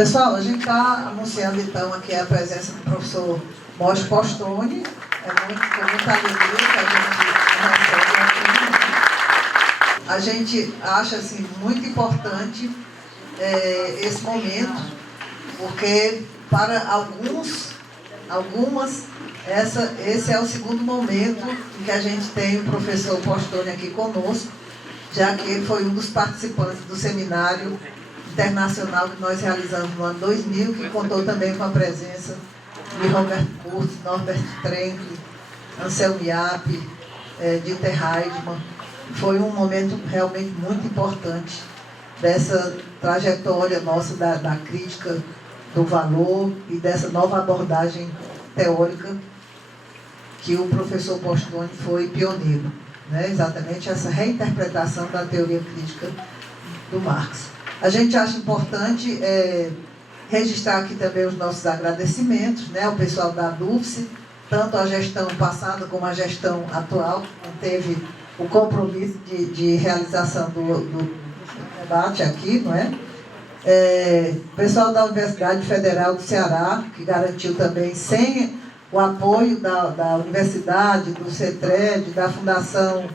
Pessoal, a gente está anunciando então aqui a presença do professor Moishe Postone. É com muita alegria que a gente recebe aqui. A gente acha assim, muito importante esse momento, porque para algumas, esse é o segundo momento em que a gente tem o professor Postone aqui conosco, já que ele foi um dos participantes do seminário internacional que nós realizamos no ano 2000, que contou também com a presença de Robert Kurz, Norbert Trenck, Anselmo Yapp, Dieter Heidmann. Foi um momento realmente muito importante dessa trajetória nossa da crítica do valor e dessa nova abordagem teórica que o professor Postone foi pioneiro, né? Exatamente essa reinterpretação da teoria crítica do Marx. A gente acha importante registrar aqui também os nossos agradecimentos, né, ao pessoal da ADUFC, tanto a gestão passada como a gestão atual, que teve o compromisso de realização do debate aqui, não é? O pessoal da Universidade Federal do Ceará, que garantiu também, sem o apoio da Universidade, do CETRED, da Fundação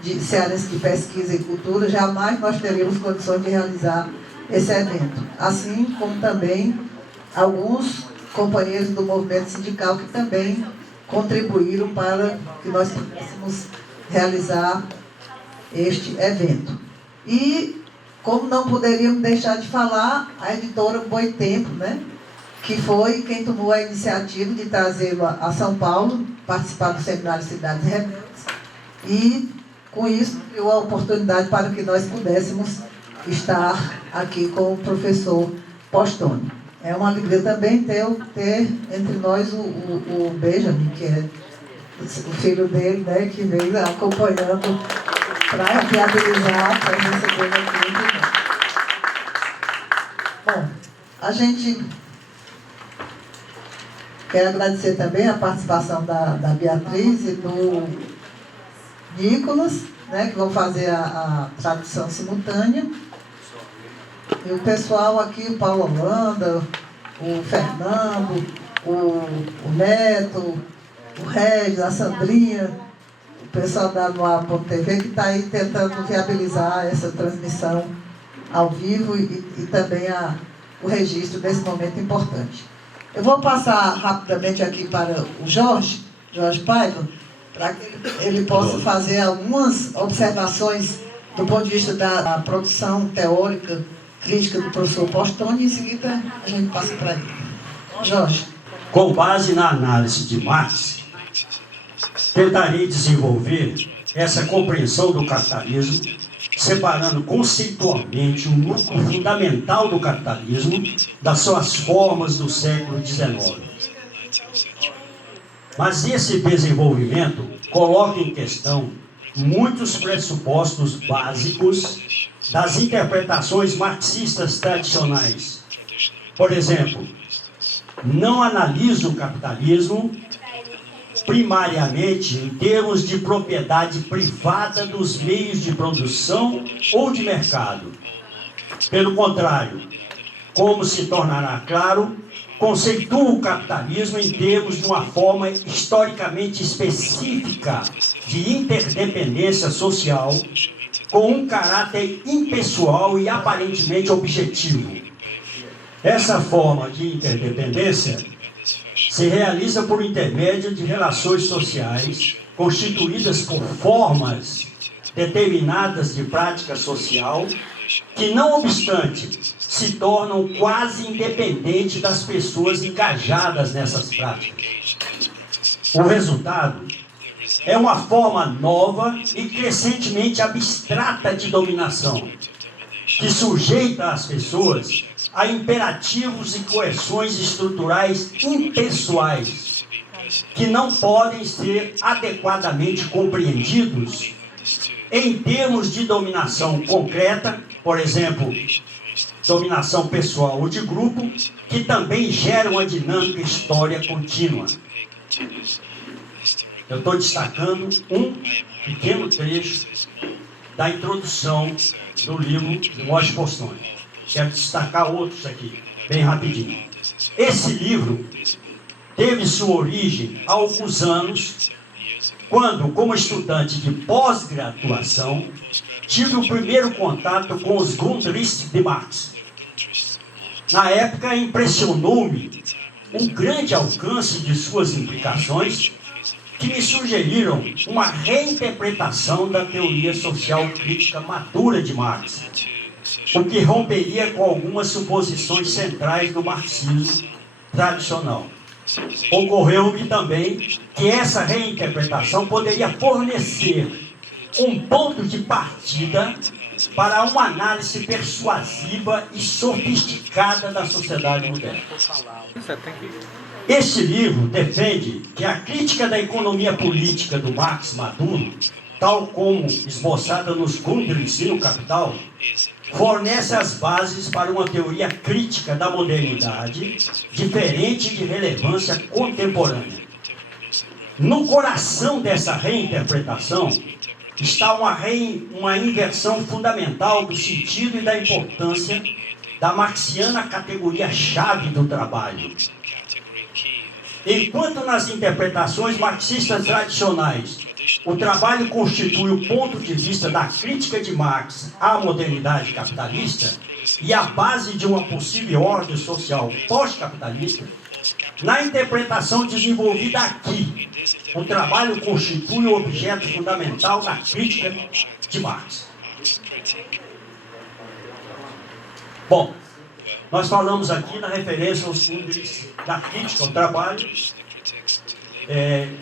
de Cearense de Pesquisa e Cultura, jamais nós teríamos condições de realizar esse evento. Assim como também alguns companheiros do movimento sindical que também contribuíram para que nós pudéssemos realizar este evento. E, como não poderíamos deixar de falar, a editora Boitempo, né, que foi quem tomou a iniciativa de trazê-lo a São Paulo, participar do seminário Cidades Rebeldes, e com isso criou a oportunidade para que nós pudéssemos estar aqui com o professor Postone. É uma alegria também ter entre nós o Benjamin, que é o filho dele, né, que veio acompanhando para viabilizar, para receber aqui. Bom, a gente quer agradecer também a participação da Beatriz e do Nicolas, né, que vão fazer a tradução simultânea. E o pessoal aqui, o Paulo Holanda, o Fernando, o Neto, o Regis, a Sandrinha, o pessoal da Noir.tv, que está aí tentando viabilizar essa transmissão ao vivo e também o registro desse momento importante. Eu vou passar rapidamente aqui para o Jorge Paiva, para que ele possa fazer algumas observações do ponto de vista da produção teórica, crítica do professor Postone, e em seguida a gente passa para ele. Jorge. Com base na análise de Marx, tentarei desenvolver essa compreensão do capitalismo, separando conceitualmente o núcleo fundamental do capitalismo das suas formas do século XIX. Mas esse desenvolvimento coloca em questão muitos pressupostos básicos das interpretações marxistas tradicionais. Por exemplo, não analiso o capitalismo primariamente em termos de propriedade privada dos meios de produção ou de mercado. Pelo contrário, como se tornará claro, conceitua o capitalismo em termos de uma forma historicamente específica de interdependência social, com um caráter impessoal e aparentemente objetivo. Essa forma de interdependência se realiza por intermédio de relações sociais constituídas por formas determinadas de prática social que, não obstante, se tornam quase independentes das pessoas engajadas nessas práticas. O resultado é uma forma nova e crescentemente abstrata de dominação, que sujeita as pessoas a imperativos e coerções estruturais impessoais, que não podem ser adequadamente compreendidos em termos de dominação concreta, por exemplo, dominação pessoal ou de grupo, que também gera uma dinâmica história contínua. Eu estou destacando um pequeno trecho da introdução do livro de Moishe Postone. Quero destacar outros aqui. bem rapidinho. Esse livro teve sua origem há alguns anos, quando, como estudante de pós-graduação, tive o primeiro contato com os Grundrisse de Marx. Na época, impressionou-me o grande alcance de suas implicações, que me sugeriram uma reinterpretação da teoria social crítica madura de Marx, o que romperia com algumas suposições centrais do marxismo tradicional. Ocorreu-me também que essa reinterpretação poderia fornecer um ponto de partida para uma análise persuasiva e sofisticada da sociedade moderna. Este livro defende que a crítica da economia política do Marx maduro, tal como esboçada nos Grundrisse e no Capital, fornece as bases para uma teoria crítica da modernidade, diferente de relevância contemporânea. No coração dessa reinterpretação está uma inversão fundamental do sentido e da importância da marxiana categoria-chave do trabalho. Enquanto nas interpretações marxistas tradicionais o trabalho constitui o ponto de vista da crítica de Marx à modernidade capitalista e a base de uma possível ordem social pós-capitalista, na interpretação desenvolvida aqui, o trabalho constitui o objeto fundamental da crítica de Marx. Bom, nós falamos aqui na referência aos fundos da crítica ao trabalho,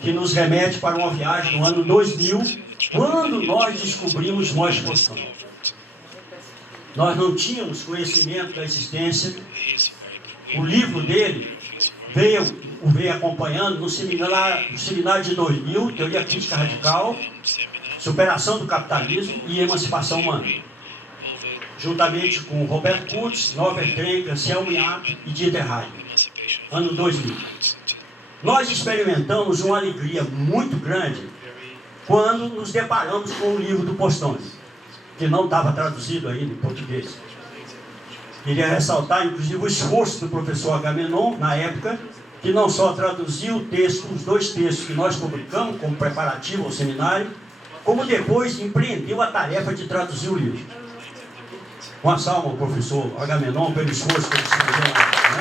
que nos remete para uma viagem no ano 2000, quando nós descobrimos Moishe Postone. Nós não tínhamos conhecimento da existência. O livro dele veio acompanhando no seminário de 2000, Teoria, Crítica Radical, Superação do Capitalismo e Emancipação Humana, juntamente com Roberto Kurtz, Norbert Trenker, Anselmo Yap e Dieter Heidegger, ano 2000. Nós experimentamos uma alegria muito grande quando nos deparamos com o livro do Postone, que não estava traduzido ainda em português. Queria ressaltar, inclusive, o esforço do professor Agamenon, na época, que não só traduziu o texto, os dois textos que nós publicamos como preparativo ao seminário, como depois empreendeu a tarefa de traduzir o livro. Uma salva ao professor Agamenon pelo esforço que ele escreveu na época, né?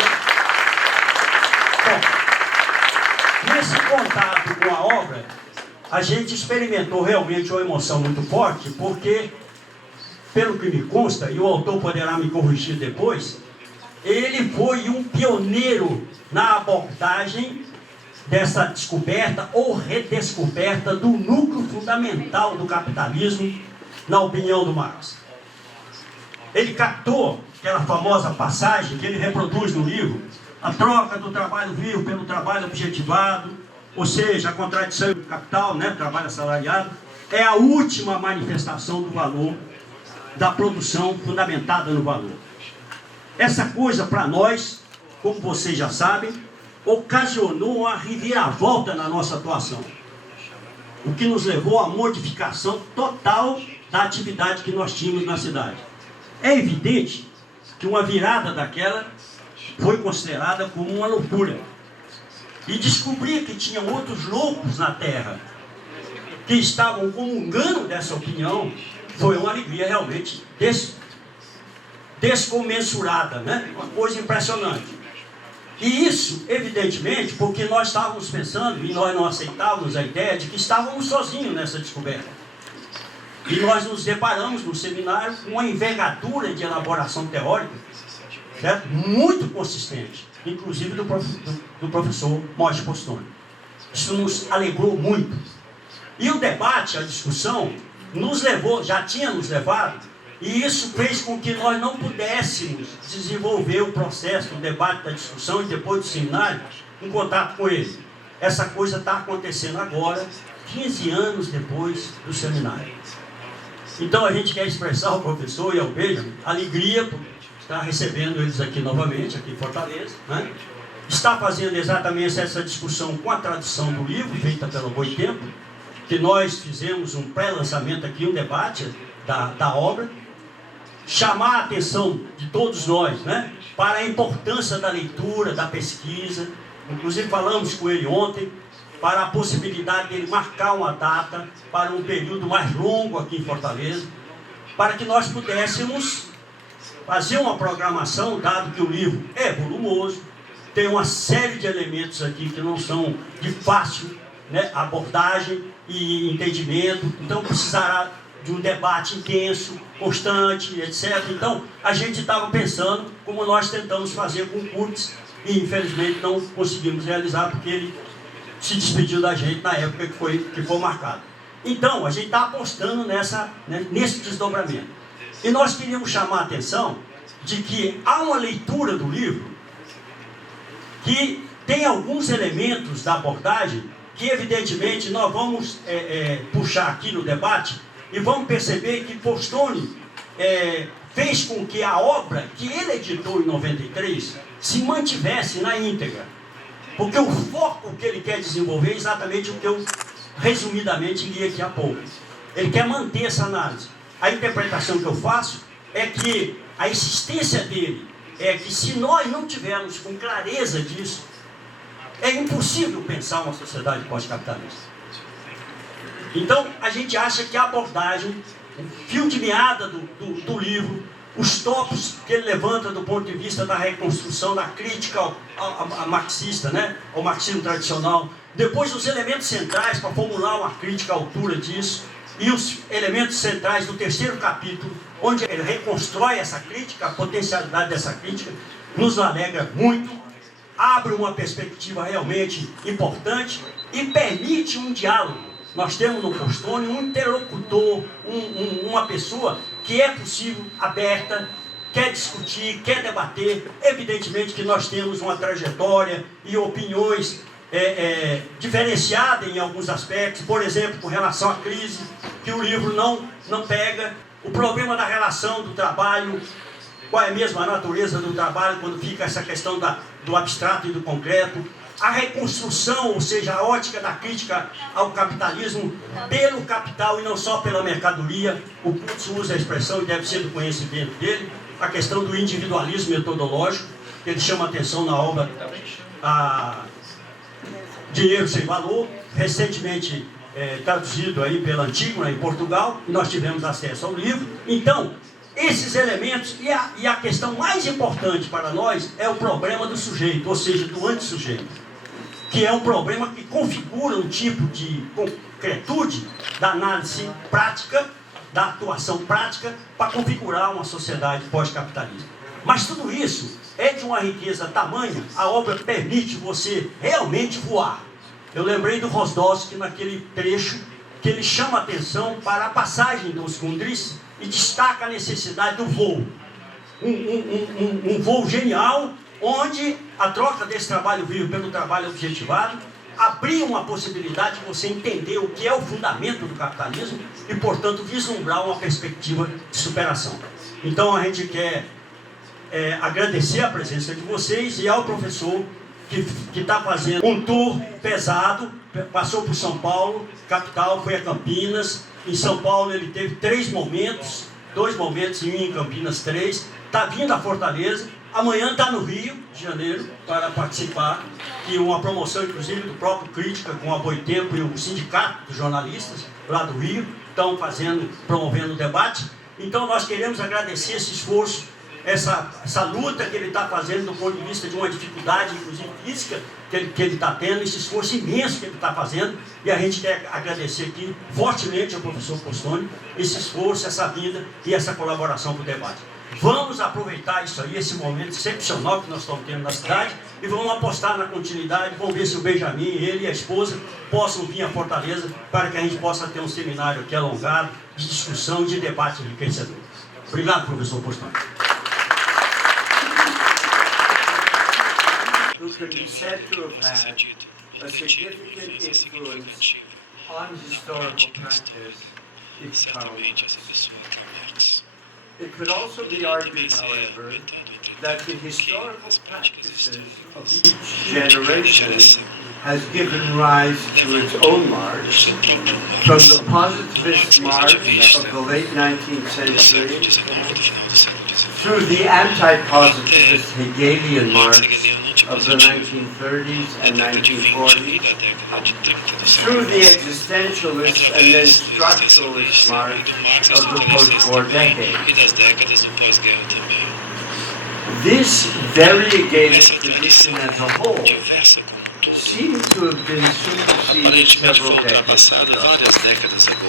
Nesse contato com a obra, a gente experimentou realmente uma emoção muito forte, porque, pelo que me consta, e o autor poderá me corrigir depois, ele foi um pioneiro na abordagem dessa descoberta ou redescoberta do núcleo fundamental do capitalismo, na opinião do Marx. Ele captou aquela famosa passagem que ele reproduz no livro, a troca do trabalho vivo pelo trabalho objetivado, ou seja, a contradição do capital, né, trabalho assalariado, é a última manifestação do valor da produção fundamentada no valor. Essa coisa, para nós, como vocês já sabem, ocasionou uma reviravolta na nossa atuação, o que nos levou à modificação total da atividade que nós tínhamos na cidade. É evidente que uma virada daquela foi considerada como uma loucura. E descobrir que tinham outros loucos na Terra que estavam comungando dessa opinião foi uma alegria realmente descomensurada, né? Uma coisa impressionante. E isso, evidentemente, porque nós estávamos pensando, e nós não aceitávamos a ideia de que estávamos sozinhos nessa descoberta. E nós nos deparamos no seminário com uma envergadura de elaboração teórica, certo? Muito consistente, inclusive do professor Moishe Postone. Isso nos alegrou muito. E o debate, a discussão, nos levou, já tinha nos levado, e isso fez com que nós não pudéssemos desenvolver o processo do debate, da discussão, e depois do seminário, em contato com ele. Essa coisa está acontecendo agora, 15 anos depois do seminário. Então a gente quer expressar ao professor e ao Benjamin alegria por estar recebendo eles aqui novamente, aqui em Fortaleza, né? Está fazendo exatamente essa discussão com a tradução do livro, feita pelo Boitempo, que nós fizemos um pré-lançamento aqui, um debate da obra. chamar a atenção de todos nós, né, para a importância da leitura, da pesquisa. Inclusive falamos com ele ontem, para a possibilidade dele marcar uma data para um período mais longo aqui em Fortaleza, para que nós pudéssemos fazer uma programação, dado que o livro é volumoso, tem uma série de elementos aqui que não são de fácil, né, abordagem e entendimento, então precisará de um debate intenso, constante, etc. Então, a gente estava pensando como nós tentamos fazer com o Kurtz, e infelizmente não conseguimos realizar, porque ele se despediu da gente na época que foi marcado. Então, a gente está apostando nesse desdobramento. E nós queríamos chamar a atenção de que há uma leitura do livro que tem alguns elementos da abordagem que, evidentemente, nós vamos puxar aqui no debate e vamos perceber que Postone fez com que a obra que ele editou em 93 se mantivesse na íntegra. Porque o foco que ele quer desenvolver é exatamente o que eu, resumidamente, li aqui há pouco. Ele quer manter essa análise. A interpretação que eu faço é que a existência dele é que, se nós não tivermos com clareza disso, é impossível pensar uma sociedade pós-capitalista. Então, a gente acha que a abordagem, o fio de meada do livro, os tópicos que ele levanta do ponto de vista da reconstrução, da crítica ao marxista, né, ao marxismo tradicional, depois os elementos centrais para formular uma crítica à altura disso, e os elementos centrais do terceiro capítulo, onde ele reconstrói essa crítica, a potencialidade dessa crítica, nos alegra muito, abre uma perspectiva realmente importante e permite um diálogo. Nós temos no Postone um interlocutor, uma pessoa que é possível, aberta, quer discutir, quer debater. Evidentemente que nós temos uma trajetória e opiniões diferenciadas em alguns aspectos, por exemplo, com relação à crise, que o livro não pega, o problema da relação do trabalho, qual é mesmo a natureza do trabalho, quando fica essa questão do abstrato e do concreto, a reconstrução, ou seja, a ótica da crítica ao capitalismo pelo capital e não só pela mercadoria. O Kurtz usa a expressão, e deve ser do conhecimento dele, a questão do individualismo metodológico, que ele chama atenção na obra Dinheiro Sem Valor, recentemente traduzido aí pela Antígona em Portugal, e nós tivemos acesso ao livro. Então, esses elementos, e a questão mais importante para nós é o problema do sujeito, ou seja, do antissujeito, que é um problema que configura um tipo de concretude da análise prática, da atuação prática, para configurar uma sociedade pós-capitalista. Mas tudo isso é de uma riqueza tamanha, a obra permite você realmente voar. Eu lembrei do Rosdowski naquele trecho que ele chama atenção para a passagem dos Kundris e destaca a necessidade do voo. Um voo genial, onde a troca desse trabalho vivo pelo trabalho objetivado abriu uma possibilidade de você entender o que é o fundamento do capitalismo e, portanto, vislumbrar uma perspectiva de superação. Então, a gente quer agradecer a presença de vocês e ao professor que está fazendo um tour pesado, passou por São Paulo, capital, foi a Campinas. Em São Paulo ele teve 3 momentos, 2 momentos e em Campinas 3. Está vindo a Fortaleza. Amanhã está no Rio de Janeiro para participar, e uma promoção inclusive do próprio Critica, com a Boitempo e o sindicato dos jornalistas lá do Rio, estão promovendo o debate. Então nós queremos agradecer esse esforço, essa luta que ele está fazendo do ponto de vista de uma dificuldade, inclusive física, que ele está tendo, esse esforço imenso que ele está fazendo, e a gente quer agradecer aqui fortemente ao professor Postone esse esforço, essa vinda e essa colaboração para o debate. Vamos aproveitar isso aí, esse momento excepcional que nós estamos tendo na cidade, e vamos apostar na continuidade. Vamos ver se o Benjamin, ele e a esposa possam vir a Fortaleza para que a gente possa ter um seminário aqui alongado, de discussão e de debate enriquecedor. Obrigado, professor Postone. Who can be said to have had a significant influence on historical practice is Karl Marx. It could also be argued, however, that the historical practices of each generation has given rise to its own Marx, from the positivist Marx of the late 19th century through the anti-positivist Hegelian Marx of the 1930s and 1940s, through the existentialist and then structuralist Marx of the post-war decade. This variegated tradition as a whole seems to have been superseded several decades ago.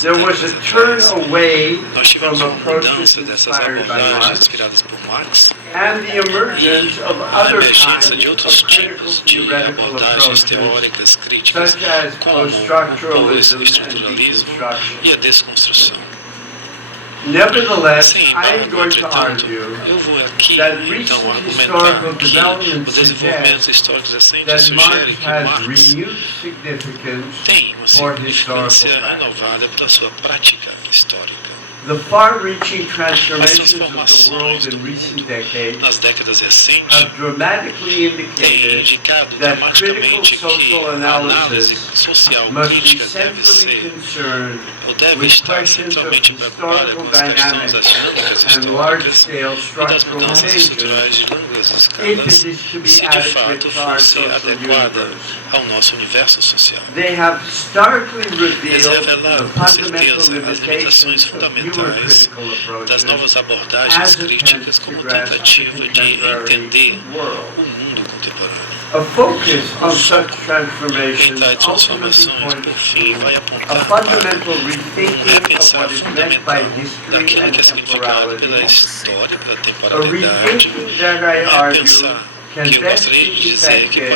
There was a turn away from approaches inspired by Marx and the emergence of other kinds of critical theoretical approaches, such as post-structuralism and deconstruction. Nevertheless, I am going to argue that recent historical developments suggest that Marx has renewed significance for historical practice. The far-reaching transformations of the world in recent decades have dramatically indicated that critical social analysis must be centrally concerned with questions of historical dynamics and large-scale structural changes if it is to be adequate to our social universe. They have starkly revealed the fundamental limitations of newer critical approaches as attempts to grasp the contemporary world. A focus on such transformations ultimately points to a fundamental rethinking of what is meant by history and temporality, a rethinking that I argue can best be effected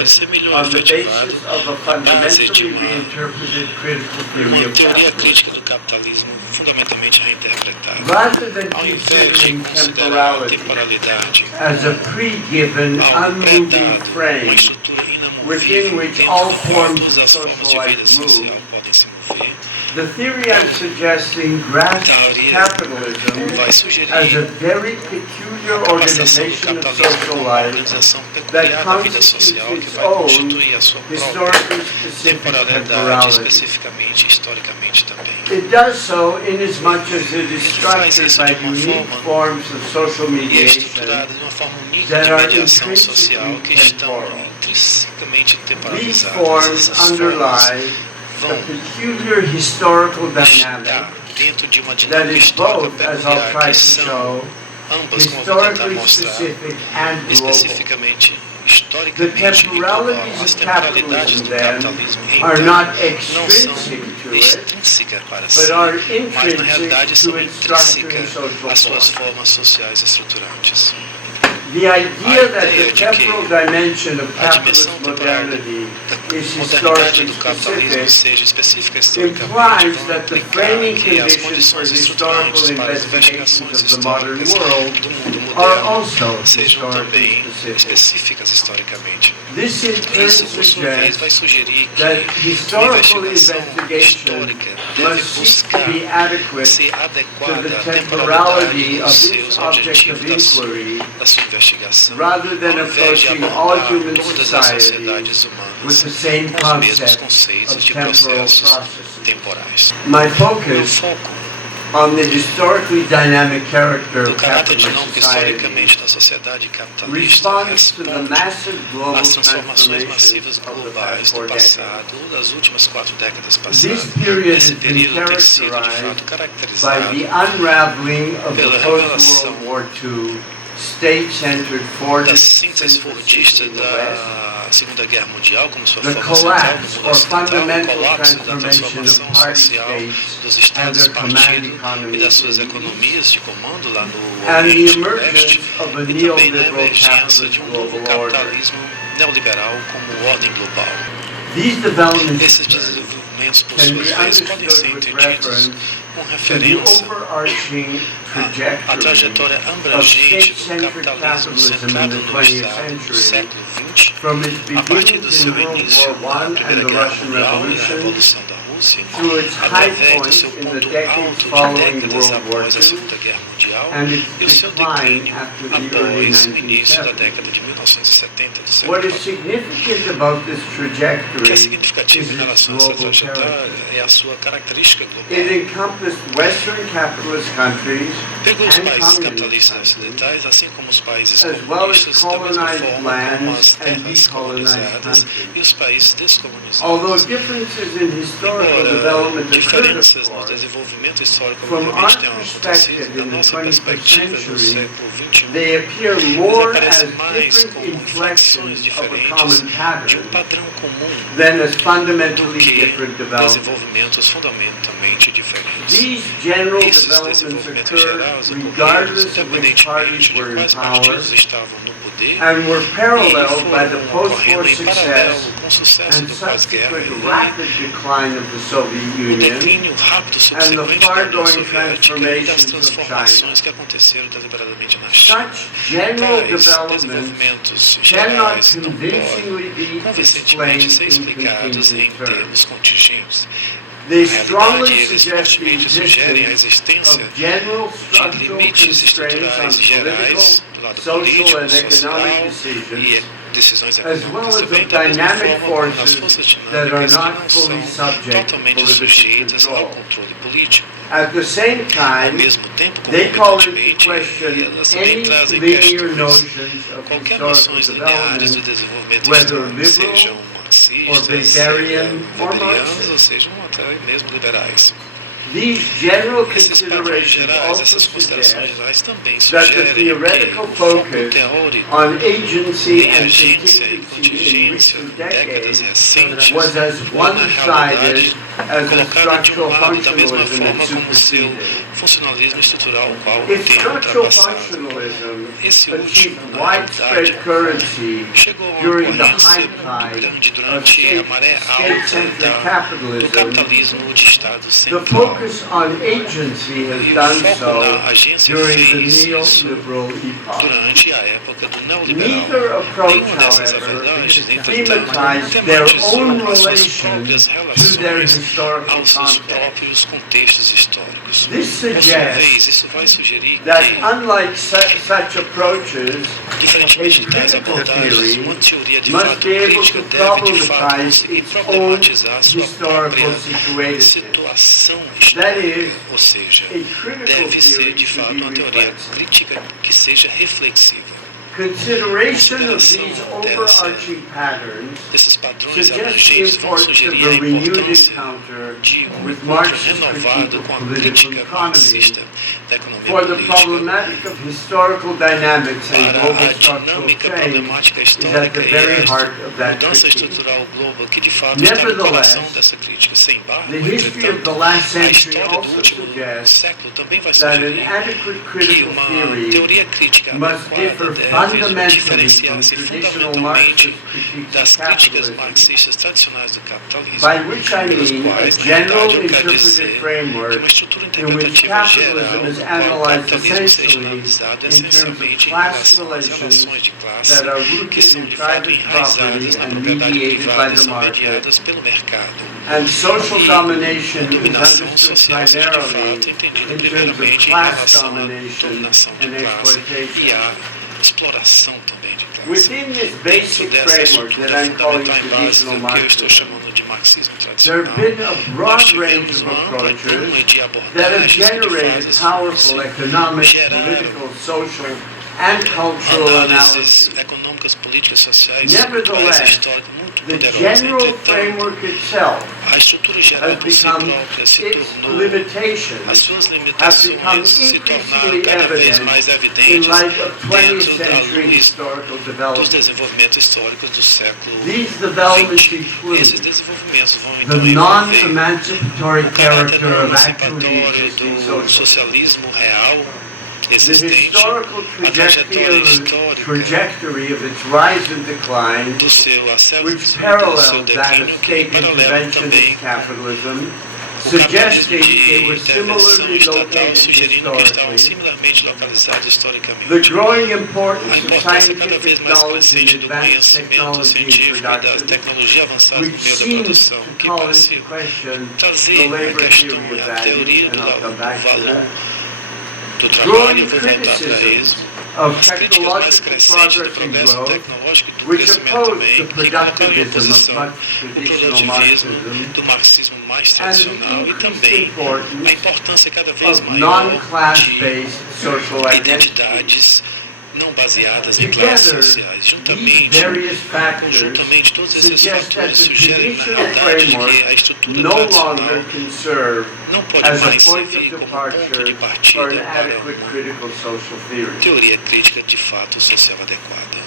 on the basis of a fundamentally reinterpreted critical theory of capitalism. Rather than considering temporality as a pre-given, unmoving frame within which all forms of social life move, the theory I'm suggesting grasps capitalism as a very peculiar organization of social life that constitutes its own historically specific temporality. It does so inasmuch as it is structured by unique forms of social mediation that are intrinsically temporal. These forms underlie a peculiar historical dynamic that is both, as I'll try to show, historically specific and global. The temporalities of capitalism, then, are not extrinsic to it, but are intrinsic to its structure and social form. The idea that the temporal dimension of capitalist modernity is historically specific implies that the framing conditions for historical investigations of the modern world are also historically specific. This in turn suggests that historical investigation must seek to be adequate to the temporality of its object of inquiry, rather than approaching all human societies with the same concept of temporal processes. My focus on the historically dynamic character of capitalist society responds to the massive global transformations of the past 4 decades. This period has been characterized by the unraveling of the post-World War II state-centered synthesis in the West, the collapse or fundamental transformation of party states and their command economies in the East, and the emergence of a neoliberal capitalist global order. These developments can be understood with reference to the overarching trajectory of state-centered capitalism in the 20th century, from its beginnings in World War I and the Russian Revolution, 2012, to its high através do point seu in the ponto decades alto de following décadas World War após a II Segunda Guerra Mundial and e o its seu decline declínio after the early após o início da 1970s. década de 1970 do século What is passado. significant about this O que trajectory é is significativo em its relação a essa global trajetória character. é a sua característica global. It encompassed Western capitalist countries Pegou os and países communist capitalistas countries, ocidentais, assim como os países as well as comunistas, da mesma colonized forma como as lands and terras decolonized colonizadas countries. e os países descolonizados. Although differences in historical Embora development occurred, of diferenças no course, desenvolvimento histórico from our obviamente tenham perspective acontecido, da in the nossa 21st perspectiva no century, século XXI, they appear eles more as aparecem mais different como inflexões inflections of a diferentes common de um pattern padrão comum than as do fundamentally que different developments. desenvolvimentos fundamentalmente diferentes. These general Esses developments desenvolvimentos occurred gerais regardless ocorreram of which parties independentemente de were in quais power partidos estavam no poder and were e paralleled by the foram post-war ocorrendo em paralelo success com o sucesso and do pós-guerra subsequent e rapid decline of the Soviet o Union declínio rápido subsequente da União far-going Soviética e das transformations of transformações China. que aconteceram deliberadamente na China. Such general Tais developments desenvolvimentos cannot gerais não convincingly podem be convincentemente ser explained in explicados em contingent terms. termos contingentes. They Na realidade, strongly eles suggest the fortemente sugerem a existence existência of general de structural limites constraints estruturais on gerais political, do lado social, político, and social economic e decisions, decisões as well econômicas as também, of da mesma dynamic forma como nas forces forças that are dinâmicas que not não fully são subject to totalmente political sujeitas ao control. controle político. At the same Ao time, mesmo tempo, they call into concomitantemente, question elas também any trazem linear questões, notions of qualquer historical noções lineares do development, desenvolvimento whether histórico, liberal sejam or marxistas, Weberian sejam or weberianos, Marxist. ou sejam até mesmo liberais. These general Esses padrões considerations gerais, also essas considerações suggest gerais também that the sugerem que theoretical o foco focus teórico on agency de and agência e contingency in contingência recent em décadas decades recentes was as foi, na realidade, one-sided as the colocada de um structural lado da mesma functionalism forma that como o seu superseded. funcionalismo estrutural, o qual If tem structural ultrapassado. functionalism Esse achieved último, na widespread realidade, currency chegou a uma during the ocorrência high muito grande tide of durante a maré alta state-centric do capitalism, capitalismo de Estado the central. focus on agency has E o done foco so na agência during fez the isso neoliberal epoch. durante a época do Neither neoliberal. approach, Nenhuma dessas however, abordagens, entretanto, thematized their tematizou own as suas relation próprias to their relações historical aos seus context. próprios contextos históricos. This Por sua suggests vez, isso vai sugerir that que, unlike such approaches, diferentemente de tais a critical abordagens, theory uma teoria de must fato be able crítica to deve, de fato, problematize conseguir its own problematizar sua própria historical situation. situação That histórica, is, ou seja, a critical deve ser theory de should fato be uma teoria reflexive. crítica que seja reflexiva. Consideration of these overarching patterns Esses padrões suggests the abrangentes vão importance of sugerir a a renewed importância encounter de with encontro Marx's renovado critique com of a political crítica economy marxista da economia for the política problematic of historical dynamics and para global a structural dinâmica change problemática is at histórica the e very a heart of that mudança critique. estrutural global que de fato está no Nevertheless, coração dessa crítica. Sem embargo, The history of the entretanto, last a century história do also último suggests século também vai that an sugerir adequate que critical uma theory teoria crítica must adequada differ deve fundamentally from diferenciar-se traditional fundamentalmente Marxist critiques das of críticas capitalism, marxistas tradicionais do capitalismo, by which I pelas mean a quais, na general realidade, eu quero interpretive dizer que framework uma estrutura in which interpretativa capitalism geral, is no qual o analyzed capitalismo seja essentially analisado in terms of essencialmente em class relação às relations relações de classe that are que rooted são in de fato private enraizadas property na and propriedade mediated privada by e the são market, mediadas pelo mercado. and social E domination a is dominação understood social seja de primarily fato entendida in terms of primeiramente em class relação à domination dominação de and classe exploitation. e à exploração também de classe. Within this Dentro basic dessa framework estrutura that I'm calling fundamental e básica traditional que eu estou Marxism, chamando de marxismo there tradicional, have been a nós broad range tivemos of uma ampla gama approaches de that have abordagens que de generated fato powerful economic, geraram political, social, and cultural análises analyses. econômicas, políticas, sociais, Nevertheless, culturais e históricas muito The poderosas. general Entretanto, framework itself a estrutura geral has por si become, própria se its tornou, as limitations suas have become limitações se tornaram increasingly cada vez evident mais in evidentes light of 20th dentro da century luz historical dos development. desenvolvimentos históricos do século These developments XX. Esses include desenvolvimentos vão the então envolver non-emancipatory o caráter character não of actually emancipatório existing do socialism. socialismo real The existente, historical a trajetória trajectory of its rise and decline, do seu acesso which do seu paralleled that declínio, of que state paralela interventionist também capitalism, suggesting they were intervenção similarly estatal, located sugerindo que estavam historically, similarmente localizados the historicamente. growing A importance of importância cada vez scientific mais knowledge crescente in do advanced conhecimento technology científico in e da production, tecnologia avançada no which meio da seems produção, to que call parecia into question the trazer a labor questão, theory of a value, teoria and I'll come do back to valor that. do trabalho, eu Growing vou voltar para criticisms isso. of As críticas mais technological crescentes do progress and progresso growth, tecnológico e do which crescimento oppose também, the e colocam em productivism of oposição much o traditional produtivismo Marxism, do marxismo mais and the tradicional e increased também a importance importância cada vez of maior non-class-based social de identity. identidades não baseadas em classes Together, sociais. these Juntamente, various factors conjuntamente, todos esses suggest that fatores the sugerem na traditional realidade framework que a estrutura no tradicional longer can serve não pode as a mais point of servir como ponto departure de for partida an para adequate uma critical social theory. teoria crítica de fato social adequada.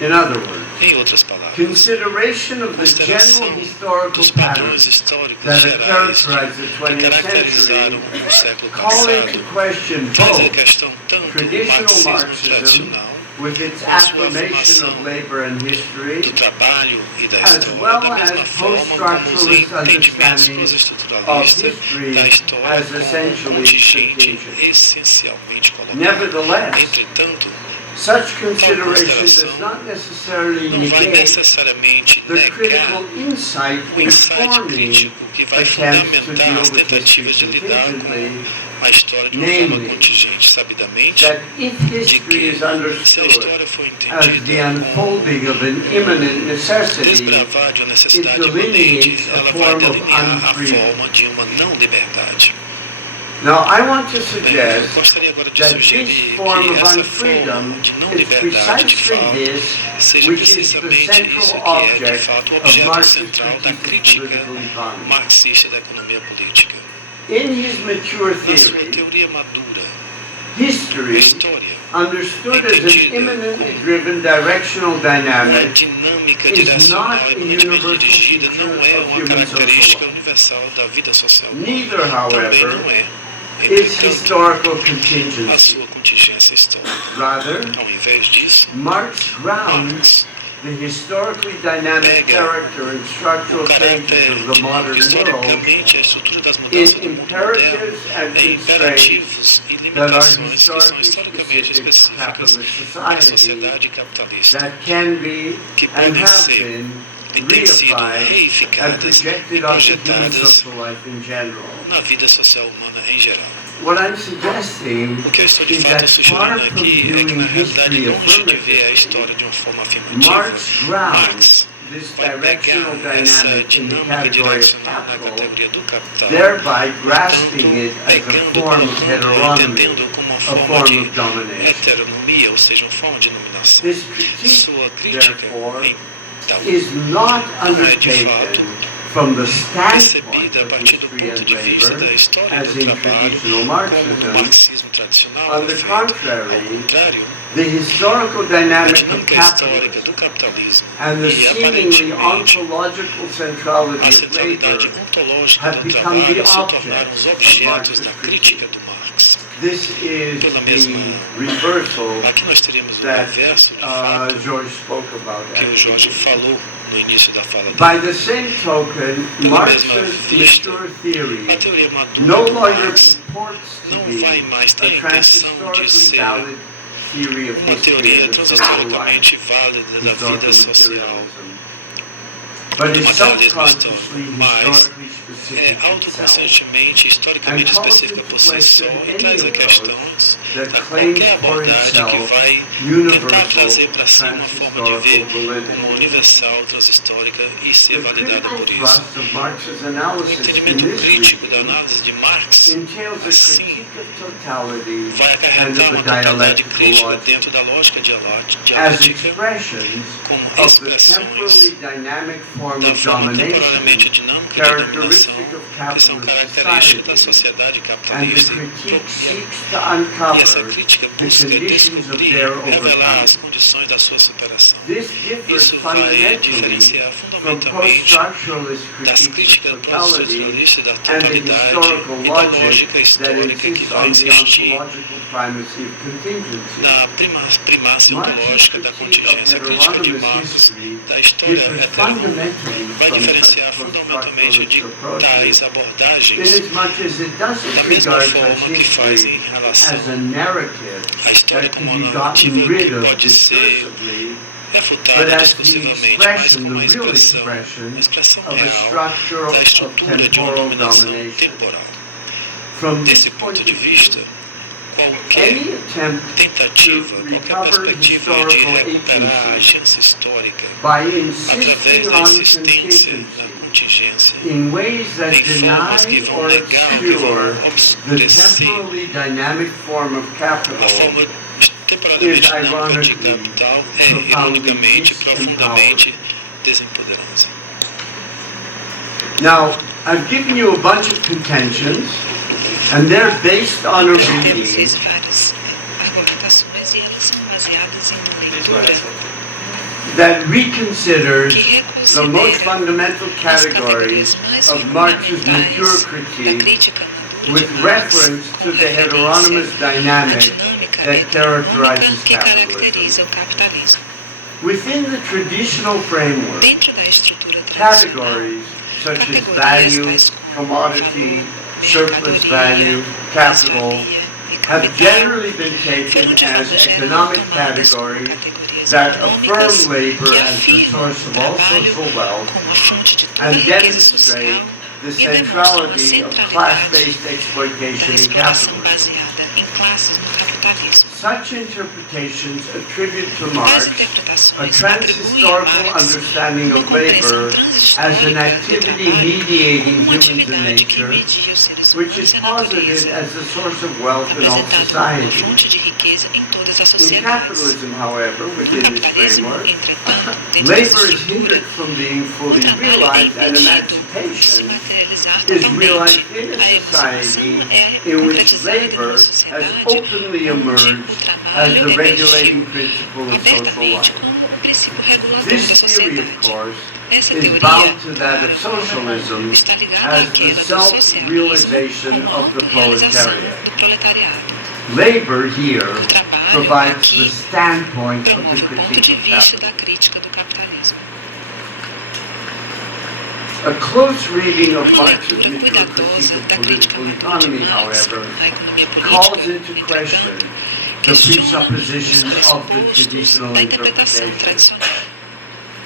In other words, Em outras palavras, consideration of the general consideração historical dos padrões patterns históricos that gerais characterize the que 20th caracterizaram century o século call into passado question traz a both questão tanto do traditional marxismo Marxism, tradicional with its com sua affirmation of afirmação labor and do history, trabalho e da as história, well da mesma as forma como os post-structuralist entendimentos understanding of pós-estruturalistas history da história as como um essentially contingente strategic. essencialmente colocado. Nevertheless, Entretanto, such consideration does not necessarily não vai negate necessariamente the negar critical insight o insight informing crítico que vai attempts to fundamentar deal as with tentativas de history lidar contingently, com a história de uma forma namely, contingente, sabidamente, that if de history is que se a understood história for as the entendida como unfolding of an imminent necessity, desbravar de uma necessidade it imanente, delineates a ela vai form of delinear a unfreedom. forma de uma não liberdade. Now, I want to Bem, suggest gostaria agora de that this sugerir form que of essa unfreedom forma de não is liberdade de precisely fato this seja which is the precisamente central isso que é de object fato o of objeto Marxist central da critique of crítica political economy. marxista da economia política. In his mature Na sua theory, teoria madura, a history, história, understood as an imminently driven directional uma dynamic, dinâmica is direcional not a eminentemente universal dirigida, feature não é of uma human social característica life. universal da vida social. Neither, Também however, não é, is entretanto, historical a contingency. sua contingência histórica. Rather, Ao invés disso, Marx grounds Marx the historically dynamic character and structural o changes caráter of the modern world historicamente, a estrutura das mudanças in do mundo moderno imperatives and é constraints imperativos e that are limitações que são historically historicamente specific to específicas capitalist da society sociedade capitalista, that can be que and podem have ser been e têm sido reified and reificadas e projected onto human projetadas social life in general. na vida social humana em geral. What I'm suggesting O que eu estou de is fato that far sugerindo from aqui é que, viewing na realidade, history longe de ver a affirmatively, história de uma forma afirmativa, Marx grounds Marx this vai directional pegar essa dynamic in the dinâmica category of direcional na capital, categoria do capital, thereby grasping it as a pegando, form of colocando, heteronomy, entendendo como uma a forma form de of domination. heteronomia, ou seja, uma forma de dominação. This critique, Sua crítica, therefore, então, is not não é de undertaken fato from the standpoint percebida a of partir do history ponto and de vista da labor, história as do in trabalho, traditional como no Marxism. marxismo tradicional On é the feito. Ao contrary, contrário, the historical a dynamic of dinâmica histórica capitalism do capitalismo and the e seemingly aparentemente ontological a centrality of centralidade labor ontológica have do become the trabalho se tornaram os objects of objetos Marxist da critique. crítica do Marx. This is Pela the mesma- reversal Aqui nós teríamos o that reverso de fato George spoke about. que at o the Jorge beginning. falou no início da fala dele. By the same token, Pela mesma Marx's vista, mature theory a teoria madura no do longer Marx purports to não be vai mais ter a a intenção de transhistorically ser valid theory of uma history teoria and the social life, transhistoricamente válida da historical vida social, materialism, but do is materialismo self-consciously histórico, mas historically é specific itself, autoconscientemente, historicamente and calls específica into por si só question e any traz a approach questões that a claims qualquer for abordagem que itself vai tentar universal trazer para si uma forma de ver transhistorical como validity. universal, transhistórica e ser The validada critical por isso. thrust of Marx's O analysis in entendimento this crítico da region análise de Marx entails a assim critique of totality vai and acarretar of uma a totalidade dialectical crítica logic dentro da lógica as dialética expressions como of the expressões temporally dynamic form da of forma domination temporariamente dinâmica de dominação characteristic of que são capitalist características da society, sociedade and the capitalista critique seeks to e essa uncover crítica the busca conditions of descobrir, their revelar as overcoming. condições da sua superação. This differs Isso vai fundamentally diferenciar from fundamentalmente post-structuralist das critiques críticas of totality pós-estruturalistas da and the totalidade historical e da logic lógica that histórica que insists vai on the insistir ontological primacy of contingency. na primácia Marx's ontológica da critique of contingência. A crítica de heteronomous Marx history da história differs heterônoma fundamentally vai from diferenciar such fundamentalmente de post-structuralist tais approaches, abordagens, inasmuch as it doesn't da mesma regard forma such que faz history em relação as a narrative à história that como can uma be gotten narrativa rid que of pode ser discursively, but refutada as the discursivamente, mas expression, como the uma real expressão expression real of a structure da of estrutura de uma temporal dominação domination. temporal. From this Desse point ponto de of vista, view, qualquer any attempt tentativa, to qualquer recover perspectiva de historical recuperar a agency agência histórica by através insisting da on insistência da contingency contingência in ways that em formas que deny vão or negar, que obscure vão the obscurecer temporally dynamic form of a capital forma temporariamente is dinâmica de ironically capital profoundly ironicamente, disempowering. profundamente desempoderante. Now, I've given you a bunch of contentions, and they're based on a Temos reading várias argumentações e elas são baseadas em uma leitura that reconsiders que the most reconsidera fundamental as categories categorias mais of Marx's fundamentais mature da critique crítica madura with de Marx, reference com to the referência heteronymous à dynamic dinâmica that characterizes heteronômica que capitalism. caracteriza o capitalismo. Within the traditional framework, Dentro da estrutura tradicional, categories such as categorias value, tais como commodity, valor, surplus value, mercadoria, capital, mais-valia e have capital generally been taken foram de as forma geral economic tomadas como categories categorias that econômicas affirm labor que as the afirmam source o of all trabalho social wealth como a fonte de toda a and riqueza demonstrate social the e demonstram a centrality of centralidade class-based da exploitation in exploração capitalism. baseada em classes no capitalismo. Such interpretations attribute to Tais Marx a interpretações atribuem a trans-historical Marx understanding uma of compreensão labor as an transhistórica do activity trabalho mediating como uma humans and atividade que nature, media os seres which humanos is e a posited natureza, as the source of wealth in all apresentado como uma societies. fonte de riqueza em todas as In sociedades. capitalism, however, No within this capitalismo, framework, entretanto, dentro dessa labor is estrutura, hindered from being o fully trabalho é realized and impedido de se emancipation materializar is realized totalmente. in a A society emancipação é in which concretizada em labor uma has sociedade openly onde emerged o as trabalho the regulating emergiu principle of social abertamente life. como o princípio regulador da This theory, of sociedade. course, Essa is teoria bound to that of socialism está ligada as the àquela do socialismo self-realization como of the autorrealização proletariat. do proletariado. Labor here O trabalho provides aqui the standpoint of promove the o ponto critique de of vista capitalism. da crítica do capitalismo. A close reading of Uma Marx's leitura mature cuidadosa critique of da crítica political madura de economy, Marx however, da economia calls política, into question entretanto, the questiona os presuppositions of the pressupostos traditional da interpretação interpretation. tradicional.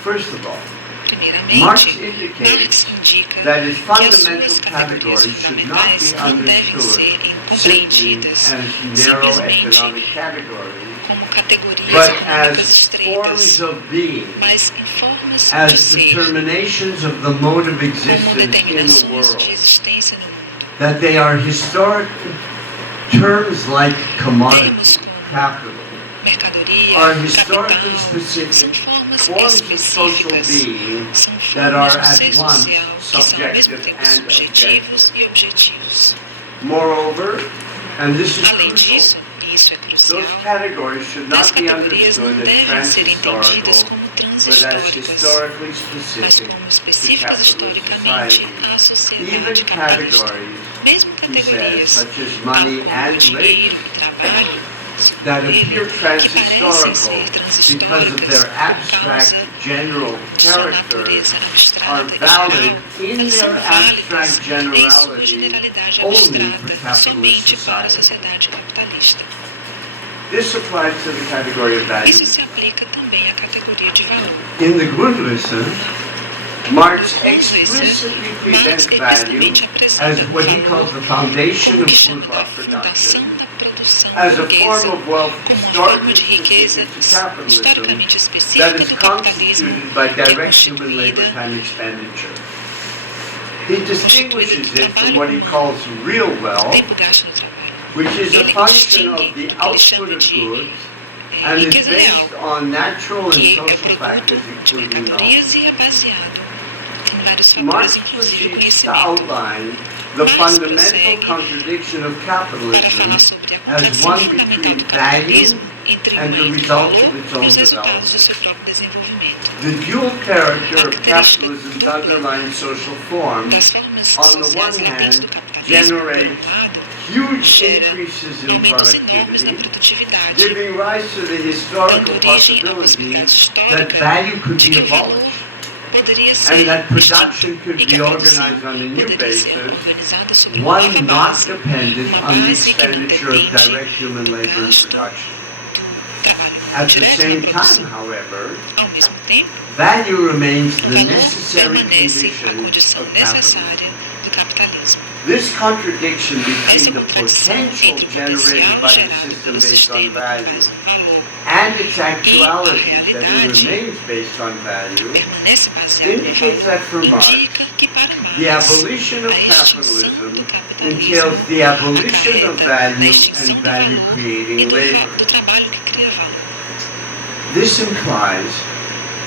First of all, Primeiramente, Marx Marx indicates indica that his que as fundamental suas categorias categories should not fundamentais be não devem understood ser simply compreendidas as narrow simplesmente economic categories, como categorias but econômicas as forms estreitas, of being, mas em formas de as ser, determinations of the mode of como existence in the determinações de world, existência no mundo. that they are historic terms like commodity, Termos como capital, mercadoria, are capital, historically são specific formas forms of social específicas, being são that formas are de at ser once social que são ao mesmo subjective tempo and subjetivos objective. e objetivos. Moreover, and this is Além crucial, disso, e isso é crucial, those categories should tais not be categorias não understood as devem ser entendidas trans-historical, como but as transhistóricas, historically mas specific como to específicas capitalist historicamente society. à sociedade Even capitalista. categories, Mesmo he says, categorias, such as tal money como and dinheiro, labor, trabalho, that ele, appear que parecem trans-historical ser because of transhistóricas their por abstract causa general de sua character, natureza are abstrata e valid geral, in elas são their válidas abstract em sua generality generalidade only for abstrata capitalist somente para a society. sociedade capitalista. This applies to the category of value. Isso se aplica também à categoria de valor. In the Grundrisse, Marx Marx explicitly presents value explicitamente as apresenta what he valor calls the foundation como of que chama bourgeois da fundação production, da produção as a burguesa, form of wealth como uma forma historically de riqueza specific to capitalism historicamente that específica is do capitalismo, constituted by que é direct human labor constituída time expenditure. He distinguishes it from what he trabalho calls real wealth, tempo gasto no trabalho. which is a Ele function of distingue the do que ele chama output of de goods and is riqueza real, based on natural and que é social produto factors, de including knowledge. mercadorias e é baseado em vários Marx fatores, inclusive o proceeds to conhecimento. outline the Marx fundamental prossegue contradiction of para capitalism falar sobre a as contradição one fundamental between do value capitalismo entre and o the valor results of its e own os resultados do development. seu próprio desenvolvimento. The dual character A of característica capitalism's dupla underlying social form, das formas on the sociais one latentes hand, do capitalismo, por generates um lado, huge gera increases in aumentos enormes na productivity, produtividade, giving rise to the historical dando origem à possibility possibilidade that histórica value could de be que o valor abolished. poderia ser and that production could be organized on a new basis, one not dependent on the expenditure of direct human labor in production. At the same time, however, ao mesmo tempo, value remains the valor necessary permanece a condition condição of capitalism. necessária do capitalismo. This contradiction Essa between the contradição potential entre o generated potencial by the gerado system pelo based on sistema value base no valor and its actuality that it realidade remains based on value permanece baseado no indicates that for valor, Marx, indica que para Marx the abolition of a extinção capitalism do capitalismo entails the abolition of acarreta a value extinção and do value valor e creating labor. do trabalho que cria valor. This implies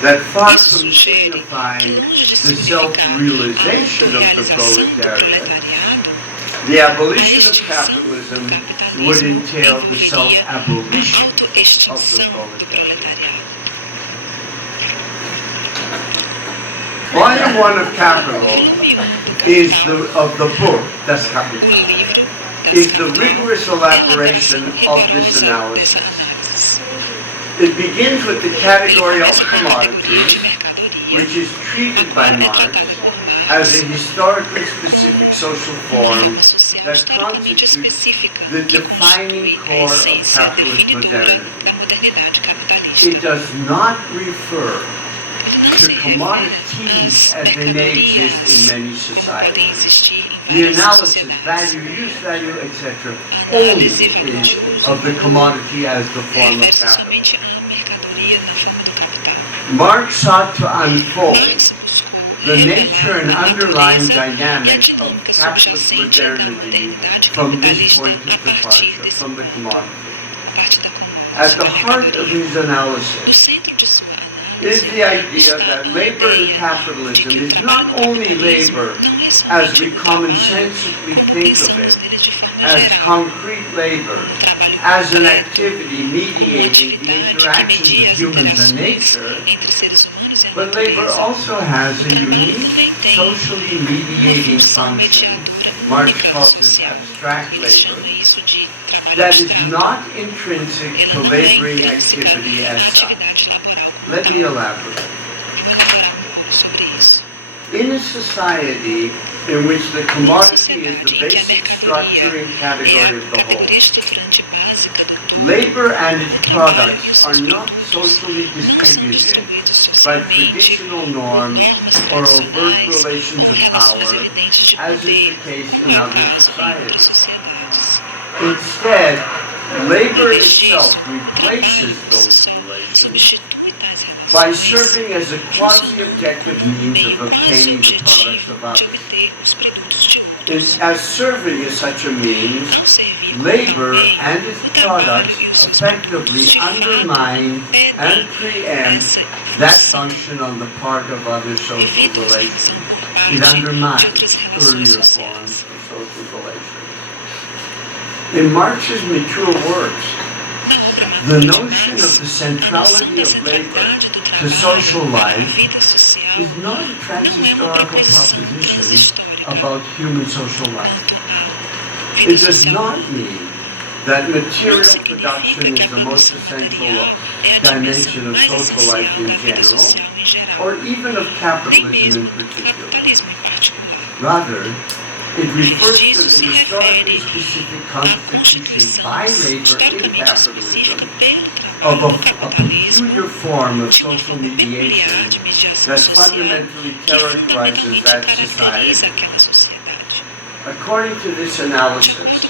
that far Isso from sugere que, signifying longe de the significar self-realization a of the realização do proletariat, proletariado, the a abolition of extinção capitalism do would capitalismo entail the envolveria self-abolition of the autoextinção do proletariat. proletariado. Volume 1 of Capital is of the book, Das O Kapital, livro is the rigorous elaboration of this analysis. It begins with the category of commodity, which is treated by Marx as a historically specific social form that constitutes the defining core of capitalist modernity. It does not refer to commodities as they may exist in many societies. The analysis, value, use value, etc., only is of the commodity as the form of capital. Marx sought to unfold the nature and underlying dynamics of capitalist modernity from this point of departure, from the commodity. At the heart of his analysis is the idea that labor in capitalism is not only labor as we commonsensically think of it, as concrete labor, as an activity mediating the interactions of humans and nature, but labor also has a unique socially mediating function, Marx calls it abstract labor, that is not intrinsic to laboring activity as such. Let me elaborate. In a society in which the commodity is the basic structuring category of the whole, labor and its products are not socially distributed by traditional norms or overt relations of power, as is the case in other societies. Instead, labor itself replaces those relations by serving as a quasi-objective means of obtaining the products of others. As serving as such a means, labor and its products effectively undermine and preempt that function on the part of other social relations. It undermines earlier forms of social relations. In Marx's mature works, the notion of the centrality of labor to social life is not a transhistorical proposition about human social life. It does not mean that material production is the most essential dimension of social life in general, or even of capitalism in particular. Rather, it refers to the historically specific constitution by labor in capitalism of a peculiar form of social mediation that fundamentally characterizes that society. According to this analysis,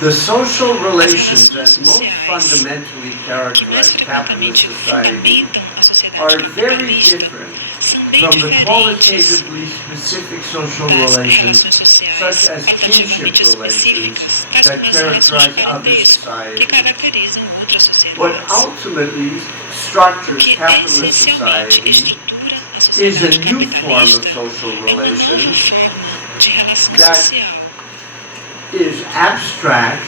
the social relations that most fundamentally characterize capitalist society are very different from the qualitatively specific social relations, such as kinship relations, that characterize other societies. What ultimately structures capitalist society is a new form of social relations that is abstract,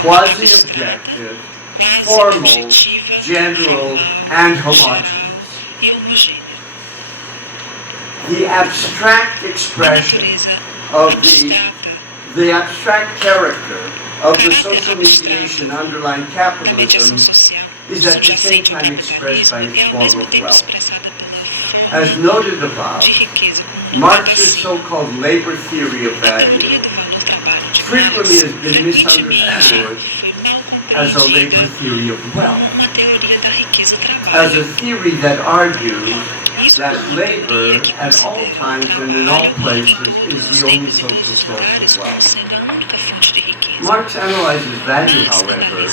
quasi-objective, formal, general, and homogeneous. The abstract expression of the abstract character of the social mediation underlying capitalism is at the same time expressed by its form of wealth. As noted above, Marx's so-called labor theory of value frequently has been misunderstood as a labor theory of wealth, as a theory that argues that labor at all times and in all places is the only social source of wealth. Marx analyzes value, however,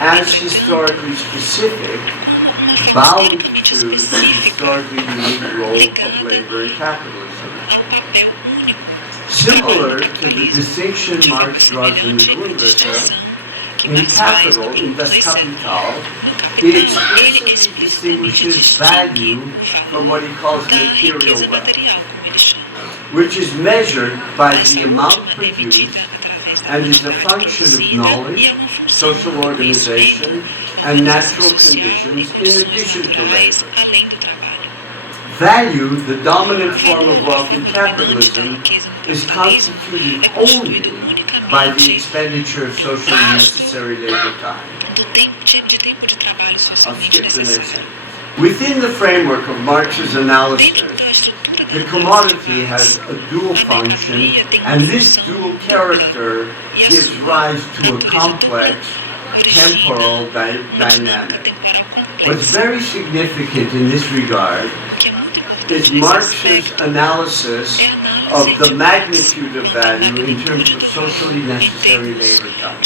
as historically specific, bound to the historically unique role of labor in capitalism. Similar to the distinction Marx draws in the Grundrisse, in Capital, in Das Kapital, he explicitly distinguishes value from what he calls material wealth, which is measured by the amount produced and is a function of knowledge, social organization, and natural conditions in addition to labor. Value, the dominant form of wealth in capitalism, is constituted only by the expenditure of socially necessary labor time. I'll skip the next one. Within the framework of Marx's analysis, the commodity has a dual function, and this dual character gives rise to a complex temporal dynamic. What's very significant in this regard is Marx's analysis of the magnitude of value in terms of socially necessary labor time.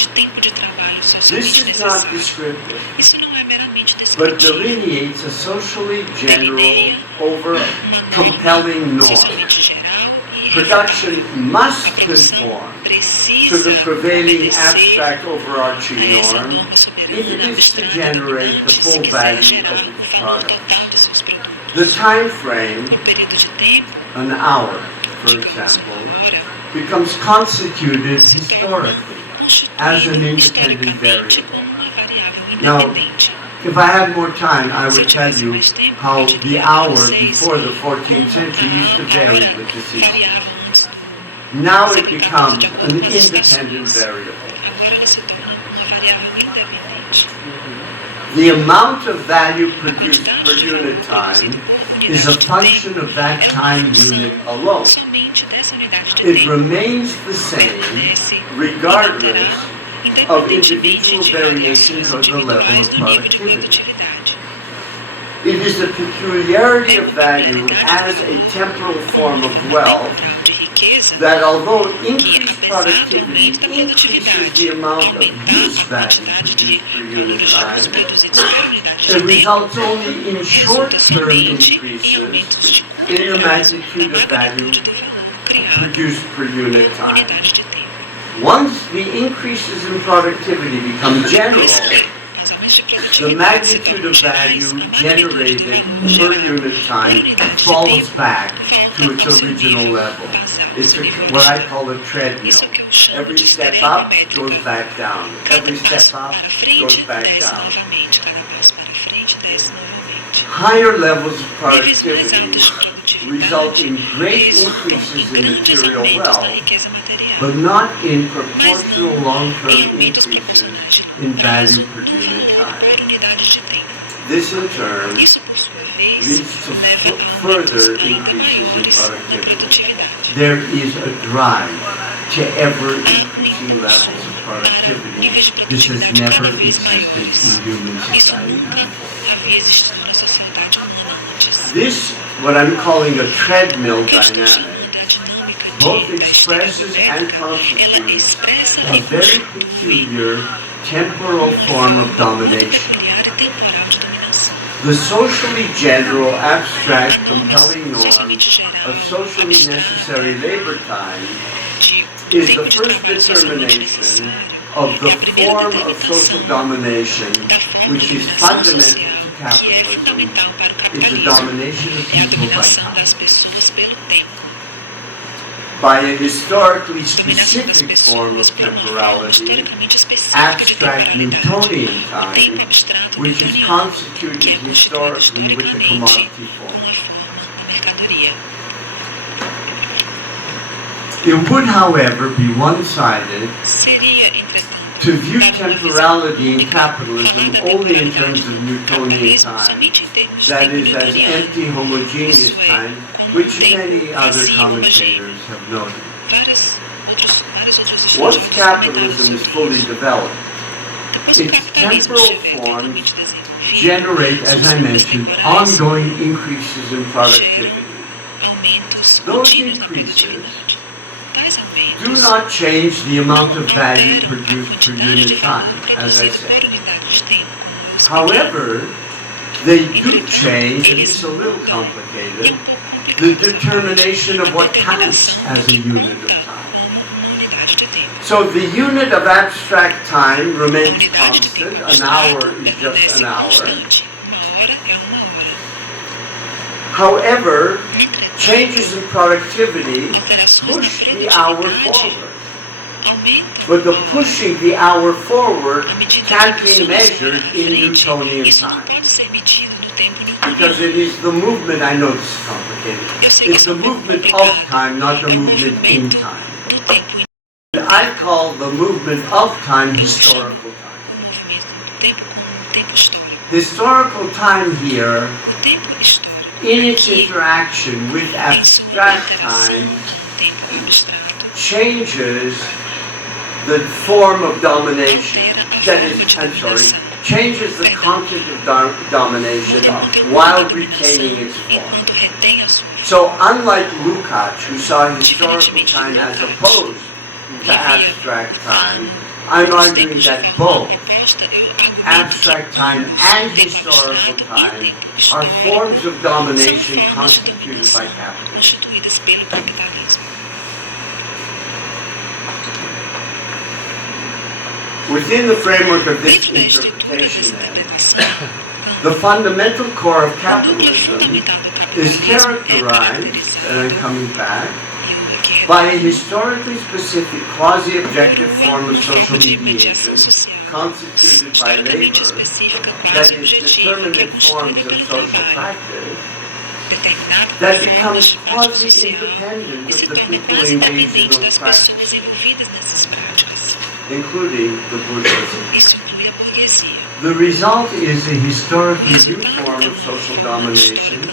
This is not descriptive, but delineates a socially general, compelling norm. Production must conform to the prevailing abstract overarching norm if it is to generate the full value of its product. The time frame, an hour, for example, becomes constituted historically as an independent variable. Now, if I had more time, I would tell you how the hour before the 14th century used to vary with the seasons. Now it becomes an independent variable. The amount of value produced per unit time is a function of that time unit alone. It remains the same regardless of individual variations of the level of productivity. It is a peculiarity of value as a temporal form of wealth that although increased productivity increases the amount of use value produced per unit time, it results only in short-term increases in the magnitude of value produced per unit time. Once the increases in productivity become general, the magnitude of value generated per unit time falls back to its original level. It's what I call a treadmill. Every step up goes back down. Every step up goes back down. Higher levels of productivity result in great increases in material wealth, but not in proportional long-term increases in value per unit time. This in turn leads to further increases in productivity. There is a drive to ever-increasing levels of productivity. This has never existed in human society. This, what I'm calling a treadmill dynamic, both expresses and constitutes a very peculiar temporal form of domination. The socially general, abstract, compelling norm of socially necessary labor time is the first determination of the form of social domination which is fundamental to capitalism, is the domination of people by time. By a historically specific form of temporality, abstract Newtonian time, which is constituted historically with the commodity form. It would, however, be one-sided to view temporality in capitalism only in terms of Newtonian time, that is, as empty homogeneous time, which many other commentators have noted. Once capitalism is fully developed, its temporal forms generate, as I mentioned, ongoing increases in productivity. Those increases do not change the amount of value produced per unit time, as I said. However, they do change, and it's a little complicated, the determination of what counts as a unit of time. So the unit of abstract time remains constant. An hour is just an hour. However, changes in productivity push the hour forward. But the pushing the hour forward can't be measured in Newtonian time. Because it is the movement, I know this is complicated, it's the movement of time, not the movement in time. I call the movement of time historical time. Historical time here, in its interaction with abstract time, changes the form of domination. That is, changes the content of domination while retaining its form. So unlike Lukács, who saw historical time as opposed to abstract time, I'm arguing that both abstract time and historical time are forms of domination constituted by capitalism. Within the framework of this interpretation, then, the fundamental core of capitalism is characterized, and I'm coming back, by a historically specific quasi-objective form of social mediation constituted by labor, that is, determinate forms of social practice, that becomes quasi-independent of the people engaged in those practices, including the bourgeoisie. The result is a historically new form of social domination,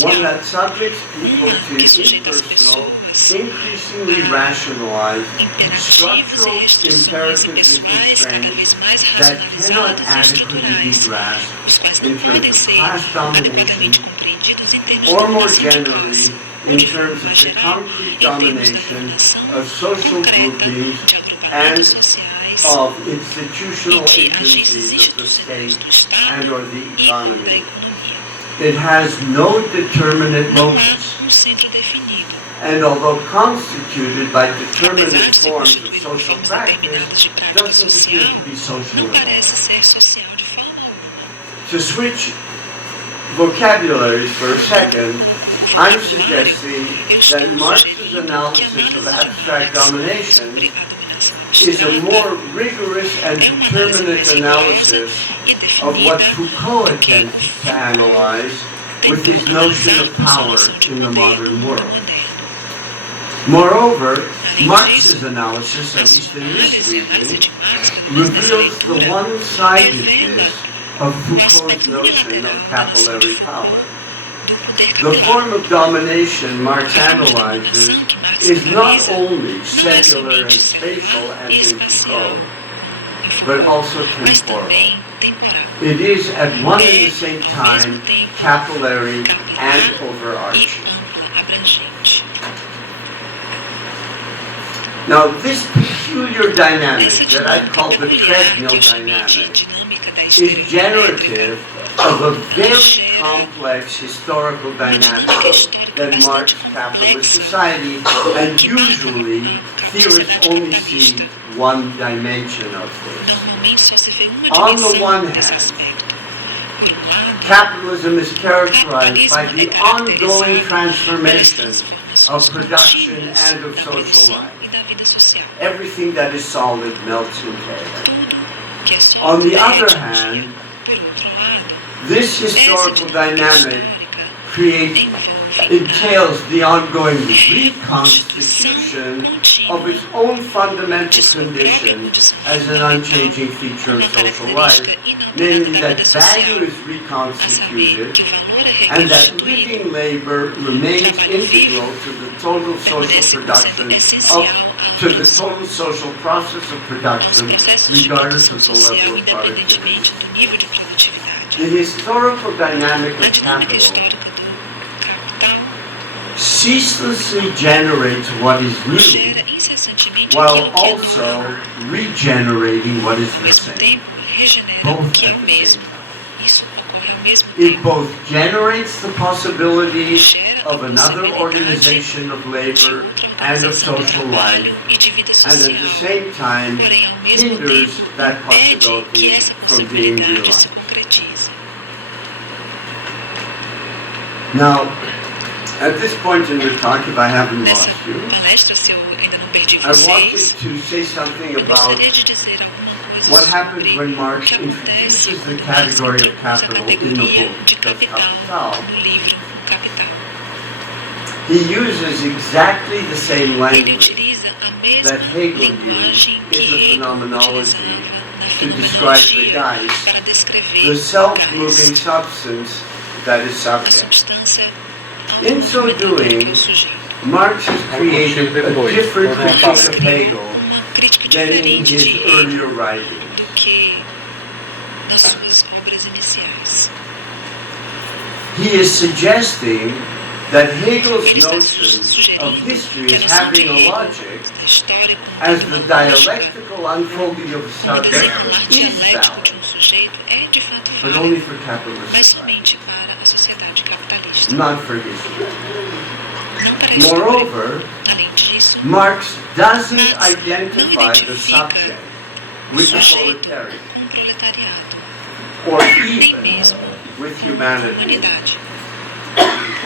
one that subjects people to impersonal, increasingly rationalized, structural imperatives and constraints that cannot adequately be grasped in terms of class domination, or more generally, in terms of the concrete domination of social groupings and of institutional agencies of the state and or the economy. It has no determinate locus, and although constituted by determinate forms of social practice, doesn't appear to be social at all. To switch vocabularies for a second, I'm suggesting that Marx's analysis of abstract domination is a more rigorous and determinate analysis of what Foucault attempts to analyze with his notion of power in the modern world. Moreover, Marx's analysis, at least in this reading, reveals the one-sidedness of Foucault's notion of capillary power. The form of domination Marx analyzes is not only secular and spatial as in Foucault, but also temporal. It is at one and the same time capillary and overarching. Now, this peculiar dynamic that I call the treadmill dynamic is generative of a very complex historical dynamic that marks capitalist society, and usually theorists only see one dimension of this. On the one hand, capitalism is characterized by the ongoing transformation of production and of social life. Everything that is solid melts into air. On the other hand, this historical dynamic creates entails the ongoing reconstitution of its own fundamental condition as an unchanging feature of social life, namely that value is reconstituted and that living labor remains integral to the total social production to the total social process of production, regardless of the level of productivity. The historical dynamic of capital ceaselessly generates what is new, while also regenerating what is the same, both at the same time. It both generates the possibility of another organization of labor and of social life, and at the same time hinders that possibility from being realized. Now, at this point in the talk, if I haven't lost you, I wanted to say something about what happens when Marx introduces the category of capital in the book, das Kapital. He uses exactly the same language that Hegel used in the phenomenology to describe the Geist, the self-moving substance that is subject. In so doing, Marx has created a different critique of Hegel than in his earlier writings. He is suggesting that Hegel's notion of history as having a logic, as the dialectical unfolding of the subject, is valid, but only for capitalist society, not for history. Moreover, Marx doesn't identify the subject with the proletariat, or even with humanity.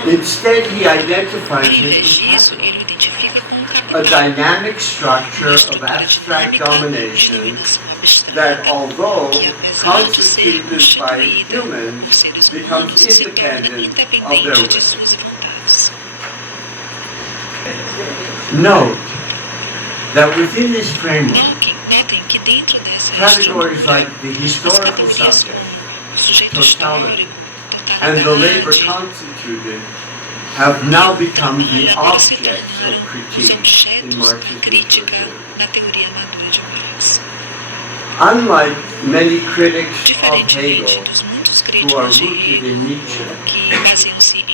Instead, he identifies it with capital, a dynamic structure of abstract domination that, although constituted by humans, becomes independent of their will. Note that within this framework, categories like the historical subject, totality, and the labor constituted have now become the objects of critique in Marxist literature. Unlike many critics of Hegel who are rooted in Nietzsche,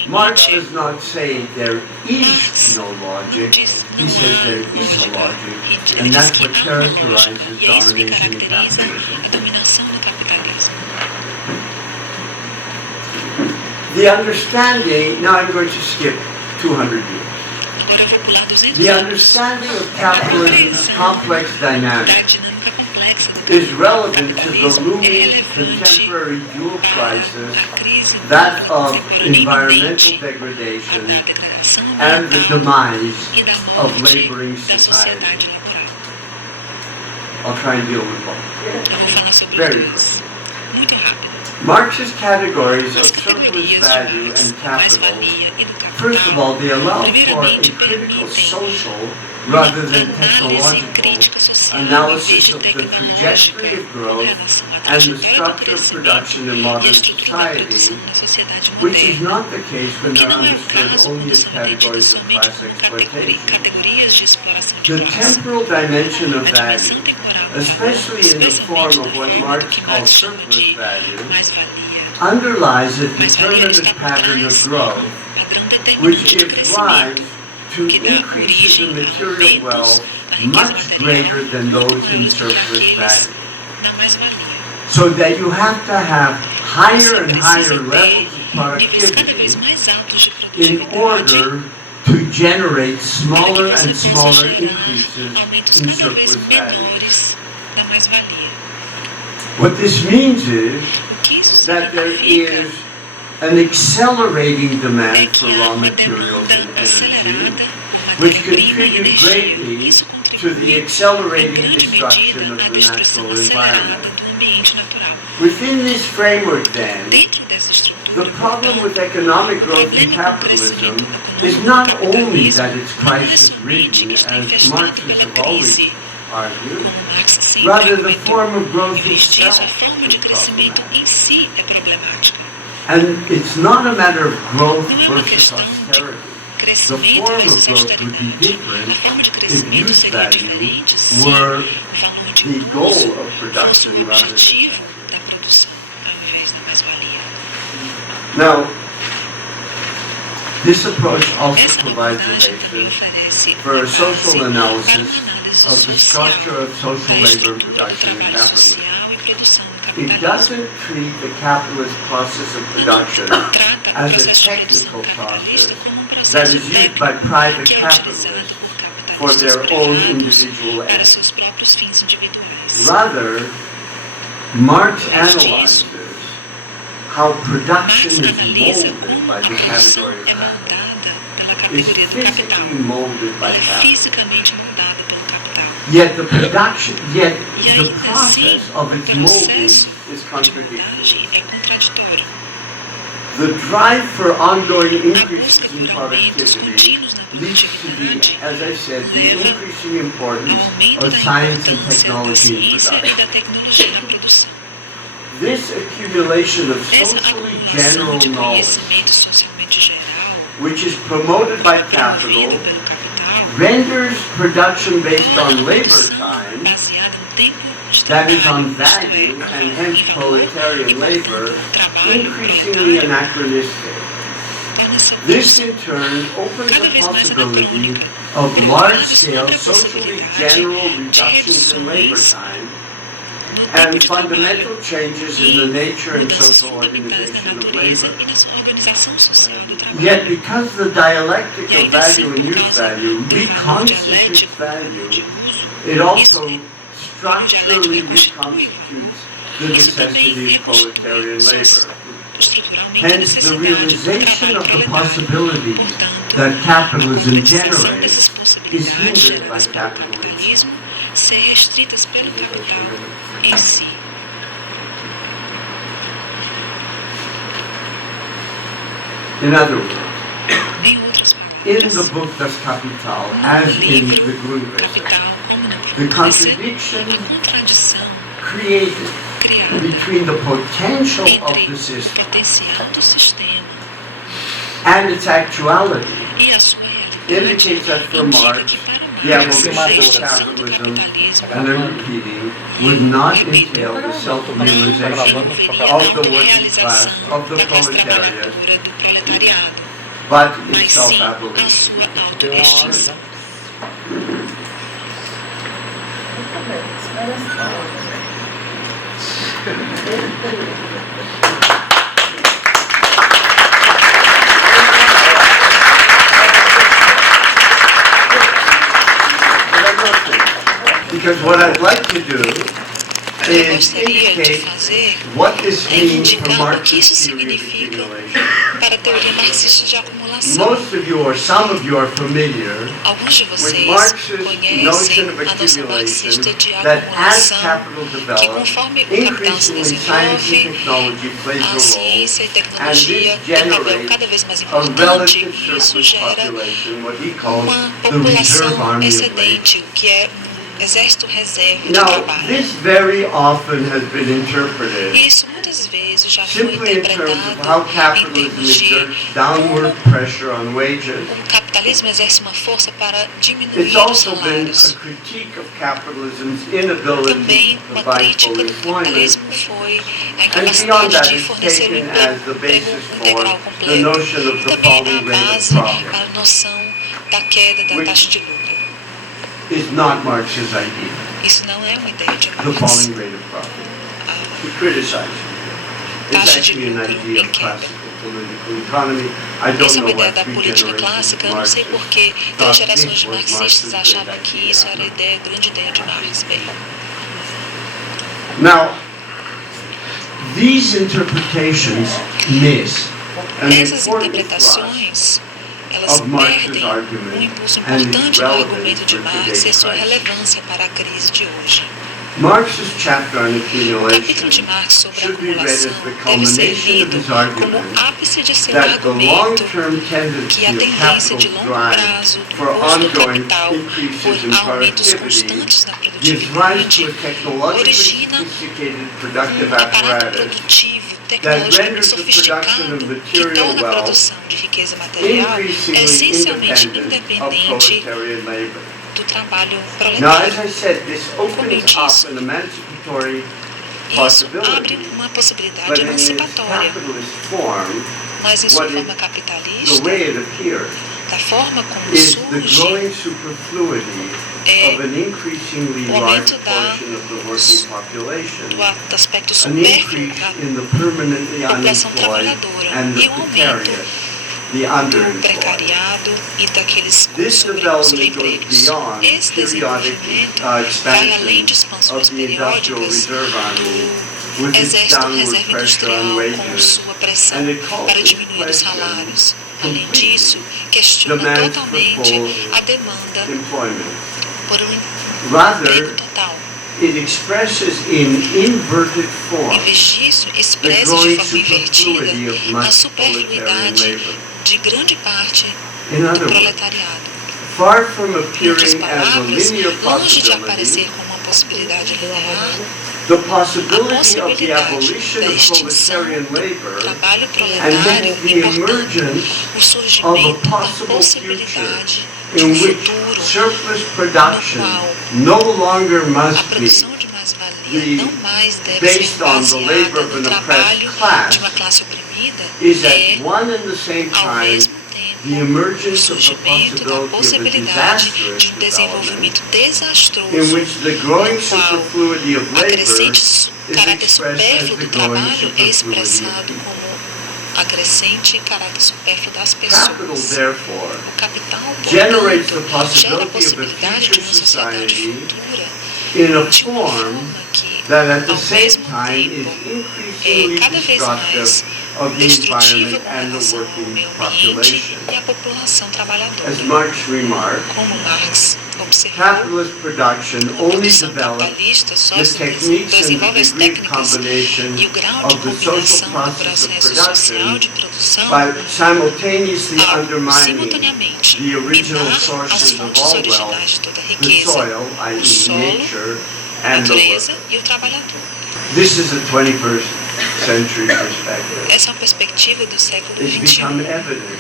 Marx does not say there is no logic, he says there is a logic, and that's what characterizes domination in capitalism. The understanding, now I'm going to skip 200 years. The understanding of capitalism's complex dynamic is relevant to the looming contemporary dual crisis, that of environmental degradation and the demise of laboring society. I'll try and deal with both. Very quickly. Marx's categories of surplus value and capital, first of all, they allow for a critical social rather than technological analysis of the trajectory of growth and the structure of production in modern society, which is not the case when they're understood only as categories of class exploitation. The temporal dimension of value, especially in the form of what Marx calls surplus value, underlies a determinate pattern of growth which gives rise to increases in material wealth much greater than those in surplus value. So that you have to have higher and higher levels of productivity in order to generate smaller and smaller increases in surplus value. What this means is that there is an accelerating demand for raw materials and energy, which contribute greatly to the accelerating destruction of the natural environment. Within this framework, then, the problem with economic growth in capitalism is not only that it's crisis-ridden, as Marxists have always argued, rather the form of growth itself is problematic. And it's not a matter of growth versus austerity. The form of growth would be different if use value were the goal of production rather than that. Now, this approach also provides a basis for a social analysis of the structure of social labor production in capitalism. It doesn't treat the capitalist process of production as a technical process that is used by private capitalists for their own individual ends. Rather, Marx analyzes how production is molded by the category of capital. It's physically molded by capital. Yet the process of its molding is contradictory. The drive for ongoing increases in productivity leads to the, as I said, the increasing importance of science and technology in production. This accumulation of socially general knowledge, which is promoted by capital, renders production based on labor time, that is on value, and hence proletarian labor, increasingly anachronistic. This in turn opens the possibility of large-scale socially general reductions in labor time and fundamental changes in the nature and social organization of labor. Yet because the dialectic of value and use value reconstitutes value, it also structurally reconstitutes the necessity of proletarian labor. Hence, the realization of the possibilities that capitalism generates is hindered by capitalism. In other words, in the book Das Kapital, as in the Grundrisse, the contradiction created between the potential of the system and its actuality indicates that for Marx, the abolition of capitalism, and I'm repeating, would not entail the self-realization of the working class, of the proletariat, but its self-abolition. Because what I'd like to do is indicate what this means for Marxist theory of accumulation. Most of you, or some of you, are familiar with Marx's notion of accumulation, that as capital develops, increasingly science and technology plays a role, and this generates a relative surplus population, what he calls the reserve army of labor. Exército reserva de Now, trabalho. this very often has been interpreted Isso muitas vezes já foi simply in terms of how interpretado em capitalism termos de exerts downward pressure on wages. como o capitalismo exerce uma força para It's diminuir os also been salários. a critique of capitalism's inability Também to uma provide crítica full do employment. capitalismo foi a And beyond incapacidade that, de it's fornecer taken emprego as the basis for integral the completo. notion of E the também falling a rate of base, profit. a noção da queda da Which taxa de lucro. Is not Marx's idea, Isso não é uma ideia de the Marx. falling rate of profit. He criticizes it. It's actually an idea of classical political economy. I don't Essa é know uma ideia why da three política generations clássica, of eu não sei Marxists porque thought três this gerações de was marxistas Marx's achavam great que idea. isso era a grande ideia de Marx. Bem, Now, these interpretations miss an essas important thrust interpretações elas of Marx's perdem um argument impulso and its importante do relevance argumento de for Marx e a today's sua crisis. relevância para a crise de hoje. Marx's chapter on O capítulo accumulation de Marx sobre a should be read as acumulação the deve ser culmination of lido his como argument ápice de seu that the argumento long-term que a tendency of tendência de capital's longo drive prazo do for custo do ongoing capital increases in por aumentos productivity constantes na gives rise to produtividade a technologically origina sophisticated productive aparato apparatus produtivo, that tecnologicamente renders the production sofisticado of que material torna a wealth produção de riqueza material increasingly essencialmente independent of independente proletarian labor. do trabalho Now, as proletário. I said, this opens disse, up an emancipatory Isso abre possibility, uma possibilidade but in its emancipatória, capitalist form, mas em sua what forma the capitalista, way it appears da forma como is the surge, growing superfluity of an increasingly o large aumento portion of the working population, do aspecto an supérfluo increase da in the permanently população unemployed trabalhadora and the e um aumento precarious, the do underemployed. precariado e daqueles This com development goes subempregos. beyond Esse periodic desenvolvimento vai além de expansion expansões of the Industrial periódicas Reserve Army do with its Exército downward Reserva pressure on Industrial com wages, sua pressão and it calls para into diminuir os question salários. Além completely disso, questiona demand for totalmente full a demanda employment. por um emprego Rather, total. it expresses in inverted form Em vez disso, the expressa de growing forma invertida superfluity of a much proletarian superfluidade labor. de grande parte In do other words, proletariado. far from Em outras appearing as a palavras, linear longe de possibility, aparecer como uma possibilidade linear, the possibility a of the possibilidade abolition da of extinção proletarian do labor trabalho and proletário hence the e, portanto, emergence o of surgimento a da possible future possibilidade de in um which futuro surplus no production qual no longer a must be produção de mais-valia the- não mais deve based ser on the labor baseada of no an trabalho oppressed class, de uma classe oprimida, is é, at one and the same ao time mesmo the tempo, o emergence of the surgimento da possibility of a possibilidade disastrous de um desenvolvimento development desastroso, in which the growing no qual superfluity of a labor crescente is caráter expressed as supérfluo the do growing trabalho é superfluity expressado of como a crescente caráter supérfluo das capital. pessoas. Therefore, O capital, generates the portanto, gera a possibility of a possibilidade de future uma sociedade society futura in a de uma form forma que, that at the ao same mesmo time is tempo, increasingly cada vez mais destructive of the destrutiva environment com and the relação ao working meio ambiente population. e à população trabalhadora. As Marx remarked, Como Marx observou, capitalist production a only produção develops capitalista só the se techniques and desenvolve the as degree of técnicas combination e o grau de of the social combinação do process of processo social production de produção by simultaneously ao undermining simultaneamente the original minar as sources of fontes all originais wealth, de toda a the riqueza, soil, o i.e. solo, nature, a and the natureza worker. e o trabalhador. This is a 21st century perspective. Essa é uma perspectiva do século It's become XXI. evident,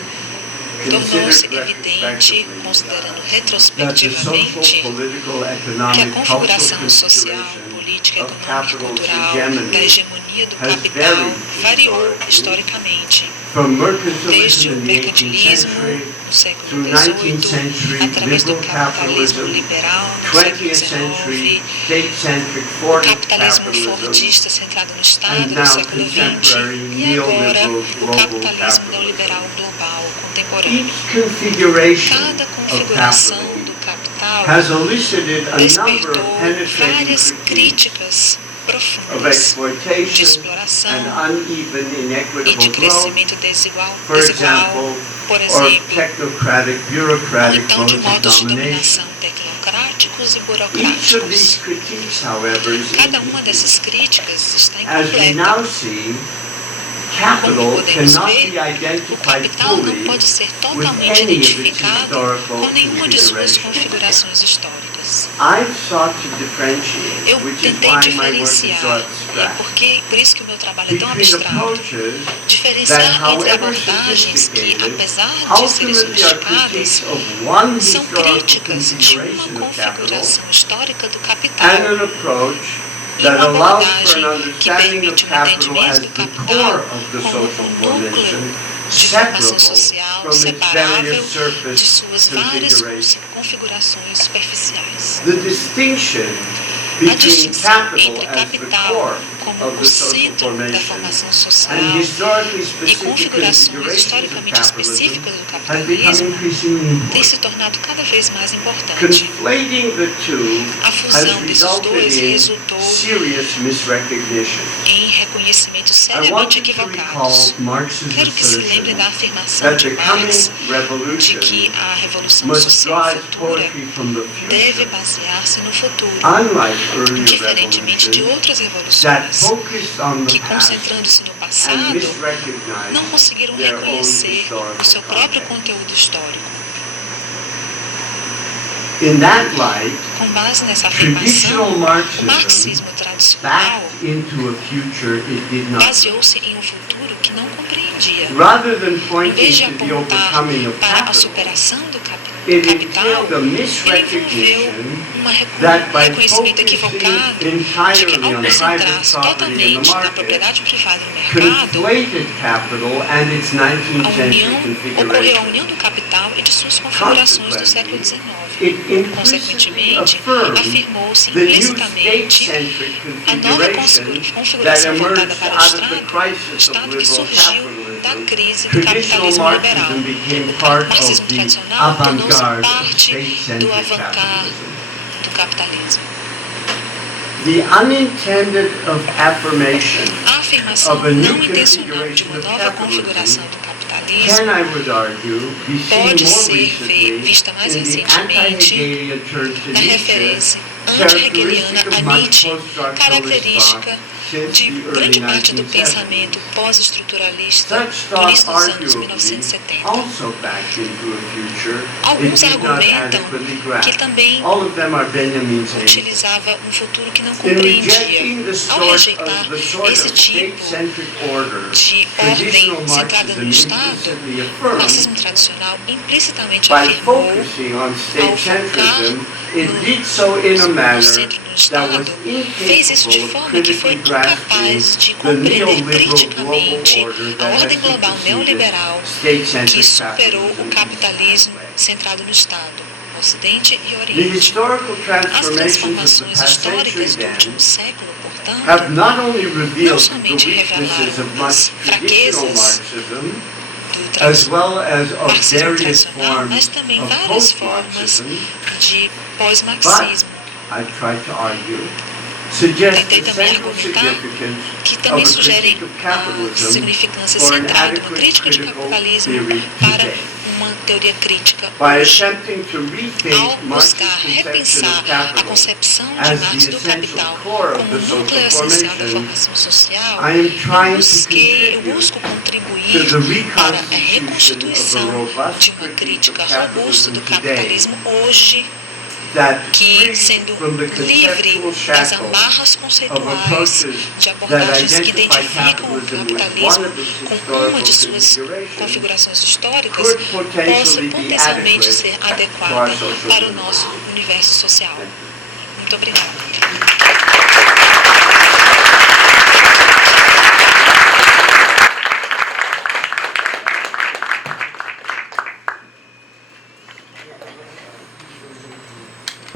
Tornou-se considered evidente, retrospectively, considerando that the social, retrospectivamente, political, que a economic, cultural configuração social, configuration política, of econômica e capital's cultural hegemony da hegemonia do has capital varied variou historicamente, from desde mercantilism o in the 18th mercantilismo century no século through 19th XVIII, century através do liberal capitalismo capitalism, liberal no século 20th century XIX, state-centric o Fordist capitalismo capitalism, fordista centrado no and Estado now no século contemporary XX e agora neoliberal o global capitalismo capitalism. neoliberal global contemporâneo. Each configuration Cada of configuração capital do capital has elicited a number despertou of penetrating várias critiques críticas of profundas de exploitation exploração and uneven, e de inequitable growth, crescimento desigual, for example, por or exemplo, technocratic, ou bureaucratic então de modes of modos de domination. dominação tecnocráticos e Each of burocráticos. these critiques, however, is Cada uma incomplete. dessas críticas está As we incompleta. now see, capital Como podemos cannot ver, be o identified capital não fully pode ser with totalmente any of its identificado historical com nenhuma de suas configurations. configurações históricas. I've sought to differentiate, Eu which is tentei why my work is so diferenciar, abstract, por isso que o meu trabalho é tão between abstrato, approaches diferenciar that, entre however abordagens que, sophisticated, apesar de serem ultimately are sofisticadas, critiques of one são historical críticas de uma configuration of capital, configuração histórica do and capital an approach e that uma allows for an abordagem que understanding permite of um capital as entendimento do the capital core of the como social formation, de formação separable social from its separável various de surface suas várias configurations. configurações superficiais. The distinction A between distinção capital entre as the capital core como of o the social centro da formation formação social and historically e specific configurações configurations of historicamente capitalism específicas do has become capitalismo increasingly tem important. se tornado cada vez mais importante. Conflating the two A has fusão desses resulted dois in resultou serious misrecognition. em em reconhecimentos seriamente equivocados. Quero que se lembre da afirmação that de the coming Marx de revolution que a revolução must social drive futura poetry from the deve future, basear-se no futuro, unlike earlier diferentemente de revolutions outras that revoluções focused on the que, past concentrando-se no and passado, não misrecognized conseguiram their own reconhecer historical o seu próprio context. conteúdo histórico. In that light, Com base nessa traditional afirmação, o Marxism marxismo tradicional backed into a future it did not. baseou-se em um futuro que não compreendia. Rather than Em pointing vez de to the apontar overcoming of para a capital, superação do it capital, entailed a ele envolveu misrecognition um that by reconhecimento focusing equivocado de que, entirely ao on private concentrar-se property in the totalmente na market, propriedade privada e no mercado, conflated capital and its 19th century ocorreu a configuration. união do capital e de suas configurações do século XIX. It implicitly Consequentemente, affirmed afirmou-se the new implicitamente state-centric a nova configuration that configuração voltada emerged para o out of the crisis of Estado que liberal surgiu da capitalism. crise do Traditional capitalismo liberal. Marxism became O part of marxismo the tradicional tornou-se avant-garde of parte do state-centric avant-garde capitalism. do capitalismo. The unintended of affirmation A afirmação of a new não intencional de configuration uma of nova configuração capitalism do can, capitalismo I would argue, be seen pode more ser recently vista mais in the recentemente anti-Hegelian turn to na Nietzsche, referência anti-hegeliana characteristic of a much Nietzsche, post-structuralist característica thought since de the grande early parte do 1970s. pensamento pós-estruturalista Such do thought início dos anos arguably 1970. also backed into a future it Alguns did not argumentam adequately que grasp. também All of them are Benjamin's aims. utilizava um futuro que não In compreendia. rejecting the Ao sort rejeitar of esse tipo state-centric order, de traditional ordem centrada no Marxism Estado, implicitly o affirmed marxismo tradicional implicitamente by afirmou, focusing on ao state-centrism, focar it did so in a no manner centro do that was Estado, fez isso de incapable of forma que foi critically grasping incapaz de the compreender neoliberal global criticamente order a that ordem has global superseded neoliberal que state-centric superou o capitalism. capitalismo centrado no Estado, Ocidente e The Oriente. historical As transformations of the transformações past century históricas do then último século, portanto, have not only não revealed the somente weaknesses of revelaram much as traditional fraquezas Marxism, do as well as of marxismo various tradicional, mas forms também of várias formas post-Marxism, de pós-marxismo. I tried to argue, suggest Tentei the também central argumentar significance que of também a sugerem critique of a capitalism significância for an central de uma adequate crítica de critical capitalismo theory para today. uma teoria crítica By hoje. attempting to rethink Ao Marx's buscar conception repensar of a capital concepção de as Marx the do essential capital core of como the o social núcleo essencial da formation, formação social, I am trying to eu contribute busco to contribuir the para a reconstitution reconstituição of a robust de uma critique crítica of robusta do capitalism today capitalismo hoje, that que, free sendo from the livre conceptual das shackles amarras of conceituais approaches de that abordagens que identify identificam o capitalism with one capitalismo of its com uma historical de suas configurations configurações históricas, could possa potentially be potencialmente adequate ser to our adequada social para o universe. nosso universo social. Muito obrigada.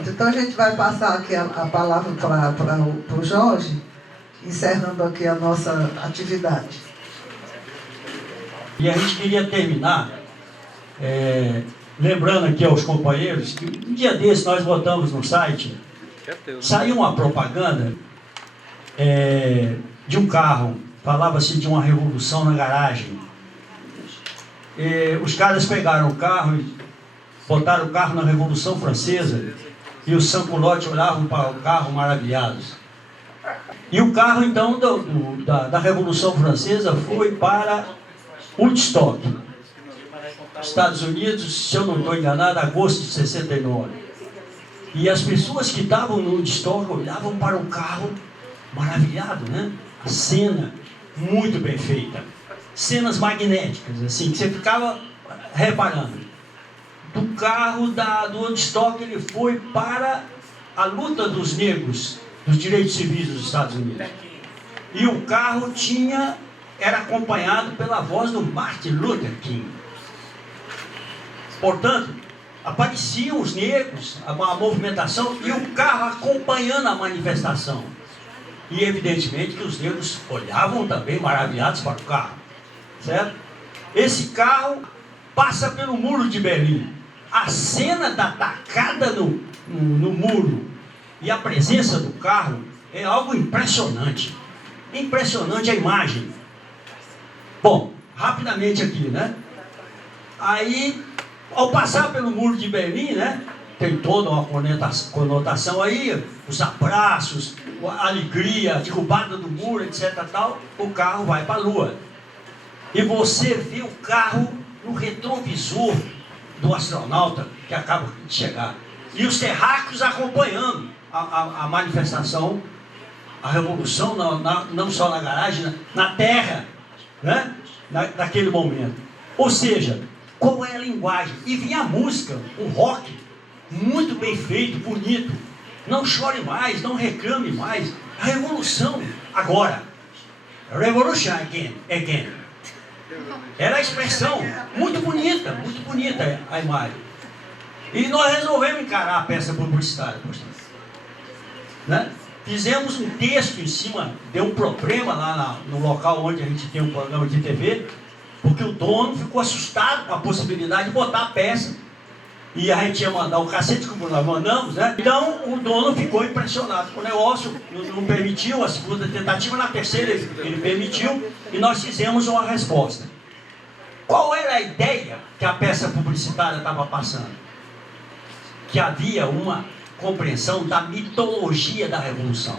Então a gente vai passar aqui a palavra para o Jorge, encerrando aqui a nossa atividade. E a gente queria terminar lembrando aqui aos companheiros que um dia desse nós botamos no site, saiu uma propaganda de um carro, falava-se de uma revolução na garagem. Os caras pegaram o carro e botaram o carro na Revolução Francesa e os sans-culottes olhavam para o carro maravilhados. E o carro, então, da Revolução Francesa foi para Woodstock, Estados Unidos, se eu não estou enganado, agosto de 69. E as pessoas que estavam no Woodstock olhavam para o carro maravilhado, né? A cena muito bem feita. Cenas magnéticas, assim, que você ficava reparando. Do carro do Woodstock, ele foi para a luta dos negros, dos direitos civis dos Estados Unidos. E o carro era acompanhado pela voz do Martin Luther King. Portanto, apareciam os negros, a movimentação, e o carro acompanhando a manifestação. E evidentemente que os negros olhavam também maravilhados para o carro. Certo? Esse carro passa pelo muro de Berlim. A cena da tacada no muro e a presença do carro é algo impressionante. impressionante a imagem. Bom, rapidamente aqui, né? Aí, ao passar pelo Muro de Berlim, né? Tem toda uma conotação aí, os abraços, a alegria, a derrubada do muro, etc. Tal, o carro vai para a Lua. E você vê o carro no retrovisor do astronauta que acaba de chegar. E os terráqueos acompanhando a manifestação, a revolução, não só na garagem, na terra, né? Naquele momento. Ou seja, qual é a linguagem? E vinha a música, o rock, muito bem feito, bonito. Não chore mais, não reclame mais. A revolução, agora. Revolution again. Era a expressão, muito bonita a imagem. E nós resolvemos encarar a peça publicitária, né? Fizemos um texto em cima, deu um problema lá no local onde a gente tem um programa de TV, porque o dono ficou assustado com a possibilidade de botar a peça. E a gente ia mandar o cacete, como nós mandamos, né? Então o dono ficou impressionado com o negócio, não permitiu a segunda tentativa, na terceira ele permitiu, e nós fizemos uma resposta. Qual era a ideia que a peça publicitária estava passando? Que havia uma compreensão da mitologia da revolução.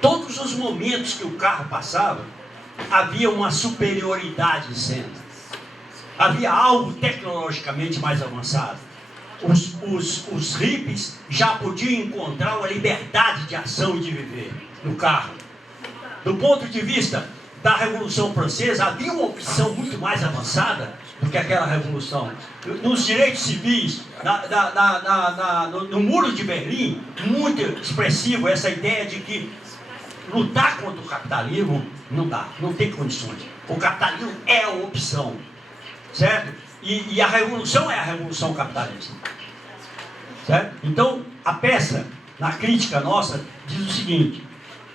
Todos os momentos que o carro passava, havia uma superioridade de cena. Havia algo tecnologicamente mais avançado. Os hippies já podiam encontrar uma liberdade de ação e de viver no carro. Do ponto de vista da Revolução Francesa, havia uma opção muito mais avançada do que aquela revolução. Nos direitos civis, no Muro de Berlim, muito expressivo essa ideia de que lutar contra o capitalismo não dá, não tem condições. O capitalismo é a opção. Certo? E a revolução é a revolução capitalista. Certo? Então, a peça, na crítica nossa, diz o seguinte: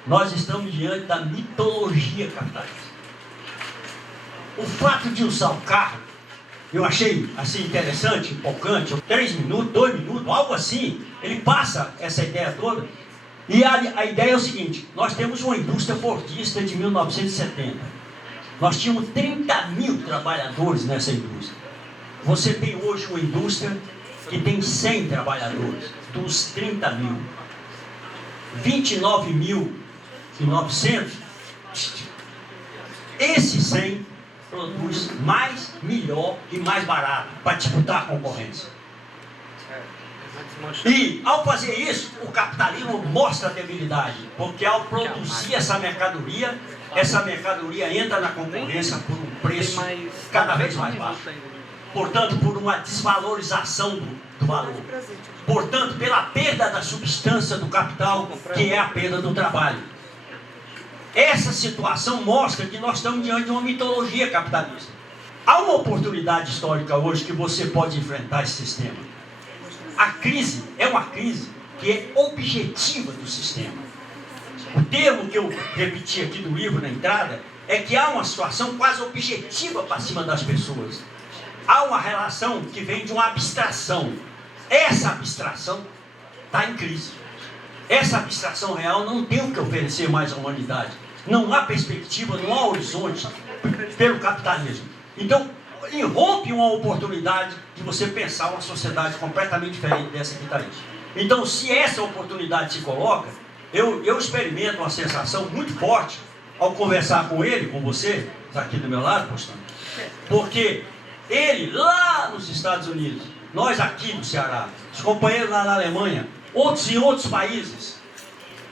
nós estamos diante da mitologia capitalista. O fato de usar o carro, eu achei assim interessante, empolgante, 3 minutos, 2 minutos, algo assim, ele passa essa ideia toda. E a ideia é o seguinte: nós temos uma indústria fordista de 1970. Nós tínhamos 30 mil trabalhadores nessa indústria. Você tem hoje uma indústria que tem 100 trabalhadores, dos 30 mil. 29.900. Esses 100 produz mais, melhor e mais barato para disputar a concorrência. E ao fazer isso, o capitalismo mostra a debilidade, porque ao produzir essa mercadoria entra na concorrência por um preço cada vez mais baixo. Portanto, por uma desvalorização do valor. Portanto, pela perda da substância do capital, que é a perda do trabalho. Essa situação mostra que nós estamos diante de uma mitologia capitalista. Há uma oportunidade histórica hoje que você pode enfrentar esse sistema. A crise é uma crise que é objetiva do sistema. O termo que eu repeti aqui do livro na entrada é que há uma situação quase objetiva para cima das pessoas. Há uma relação que vem de uma abstração. Essa abstração está em crise. Essa abstração real não tem o que oferecer mais à humanidade. Não há perspectiva, não há horizonte pelo capitalismo. Então, irrompe uma oportunidade de você pensar uma sociedade completamente diferente dessa que está aí. Então, se essa oportunidade se coloca, eu experimento uma sensação muito forte ao conversar com ele, com você, está aqui do meu lado, Postone, porque ele lá nos Estados Unidos, nós aqui no Ceará, os companheiros lá na Alemanha, outros em outros países,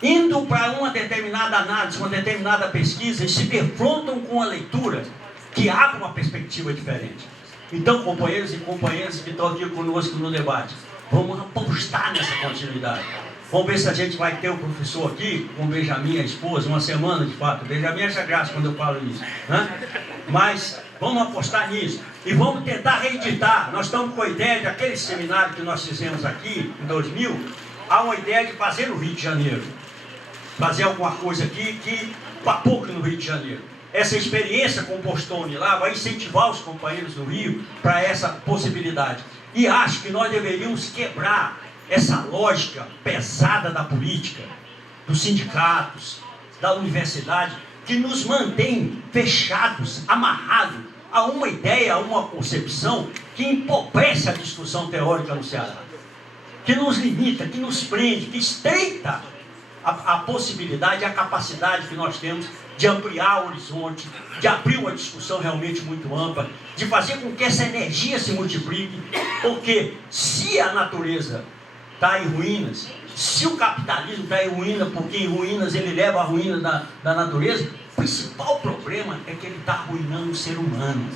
indo para uma determinada análise, uma determinada pesquisa, e se defrontam com a leitura que abre uma perspectiva diferente. Então, companheiros e companheiras que estão aqui conosco no debate, vamos apostar nessa continuidade. Vamos ver se a gente vai ter o professor aqui, com o Benjamin, a esposa, uma semana de fato. Benjamin acha graça quando eu falo isso, né? Mas vamos apostar nisso. E vamos tentar reeditar. Nós estamos com a ideia daquele seminário que nós fizemos aqui, em 2000, há uma ideia de fazer no Rio de Janeiro. Fazer alguma coisa aqui que papou no Rio de Janeiro. Essa experiência com o Postone lá vai incentivar os companheiros do Rio para essa possibilidade. E acho que nós deveríamos quebrar essa lógica pesada da política, dos sindicatos, da universidade que nos mantêm fechados, amarrados a uma ideia, a uma concepção que empobrece a discussão teórica no Ceará, que nos limita, que nos prende, que estreita a possibilidade, a capacidade que nós temos de ampliar o horizonte, de abrir uma discussão realmente muito ampla, de fazer com que essa energia se multiplique, porque se a natureza está em ruínas, se o capitalismo está em ruínas, porque em ruínas ele leva à ruína da natureza, o principal problema é que ele está arruinando o ser humano.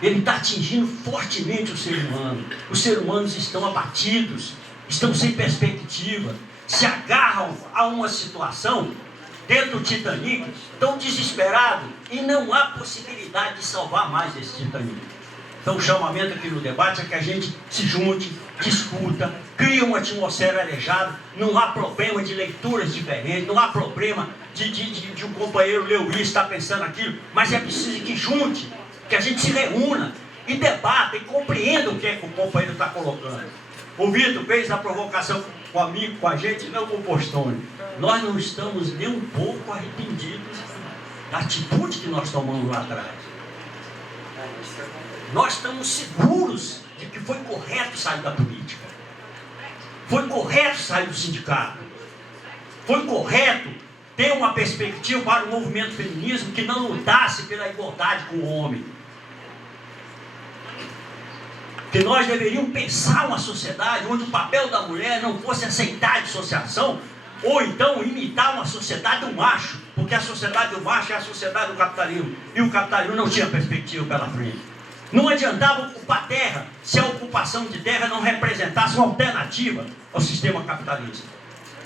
Ele está atingindo fortemente o ser humano. Os seres humanos estão abatidos, estão sem perspectiva, se agarram a uma situação dentro do Titanic, estão desesperados e não há possibilidade de salvar mais esse Titanic. Então o chamamento aqui no debate é que a gente se junte, discuta, cria uma atmosfera arejada, não há problema de leituras diferentes, não há problema de um companheiro ler isso, está pensando aquilo, mas é preciso que junte, que a gente se reúna e debata e compreenda o que é que o companheiro está colocando. O Vídeo fez a provocação comigo, com a gente, não com o Postone. Nós não estamos nem um pouco arrependidos da atitude que nós tomamos lá atrás. Nós estamos seguros de que foi correto sair da política. Foi correto sair do sindicato. Foi correto ter uma perspectiva para o movimento feminismo que não lutasse pela igualdade com o homem. Que nós deveríamos pensar uma sociedade onde o papel da mulher não fosse aceitar a dissociação, ou então imitar uma sociedade do macho, porque a sociedade do macho é a sociedade do capitalismo, e o capitalismo não tinha perspectiva pela frente. Não adiantava ocupar terra, se a ocupação de terra não representasse uma alternativa ao sistema capitalista.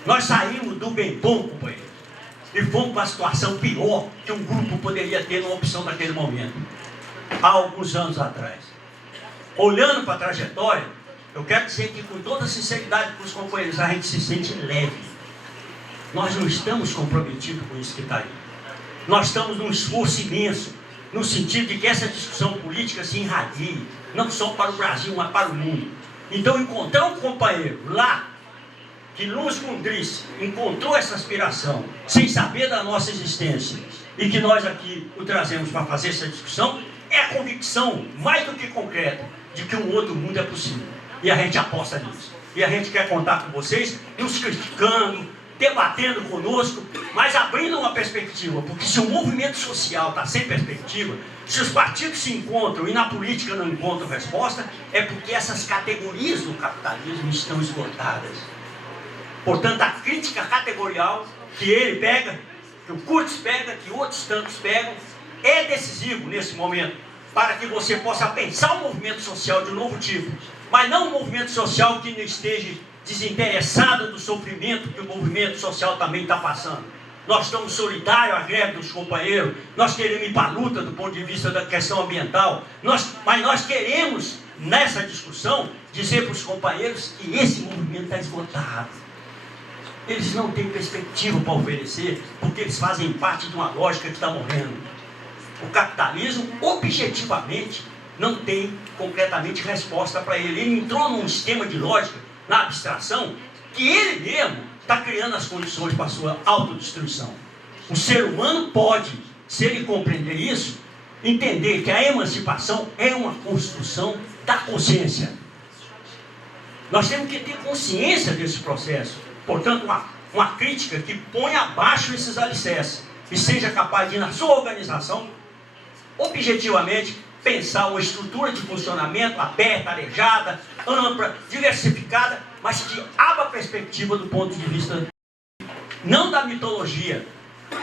Nós saímos do bem bom, companheiro, e fomos para uma situação pior que um grupo poderia ter numa opção naquele momento, há alguns anos atrás. Olhando para a trajetória, eu quero dizer que com toda sinceridade para os companheiros, a gente se sente leve. Nós não estamos comprometidos com isso que está aí. Nós estamos num esforço imenso, no sentido de que essa discussão política se irradie, não só para o Brasil, mas para o mundo. Então, encontrar um companheiro lá, que nos condisse, encontrou essa aspiração, sem saber da nossa existência, e que nós aqui o trazemos para fazer essa discussão, é a convicção, mais do que concreta, de que um outro mundo é possível. E a gente aposta nisso. E a gente quer contar com vocês, nos criticando, debatendo conosco, mas abrindo uma perspectiva. Porque se o movimento social está sem perspectiva, se os partidos se encontram e na política não encontram resposta, é porque essas categorias do capitalismo estão esgotadas. Portanto, a crítica categorial que ele pega, que o Kurtz pega, que outros tantos pegam, é decisivo nesse momento, para que você possa pensar um movimento social de um novo tipo, mas não um movimento social que não esteja desinteressado do sofrimento que o movimento social também está passando. Nós estamos solidários à greve dos companheiros, nós queremos ir para a luta do ponto de vista da questão ambiental, mas nós queremos, nessa discussão, dizer para os companheiros que esse movimento está esgotado. Eles não têm perspectiva para oferecer, porque eles fazem parte de uma lógica que está morrendo. O capitalismo, objetivamente, não tem concretamente resposta para ele. Ele entrou num esquema de lógica, na abstração, que ele mesmo está criando as condições para a sua autodestruição. O ser humano pode, se ele compreender isso, entender que a emancipação é uma construção da consciência. Nós temos que ter consciência desse processo. Portanto, uma crítica que põe abaixo esses alicerces e seja capaz de, na sua organização, objetivamente, pensar uma estrutura de funcionamento aberta, arejada, ampla, diversificada, mas que abra a perspectiva do ponto de vista, não da mitologia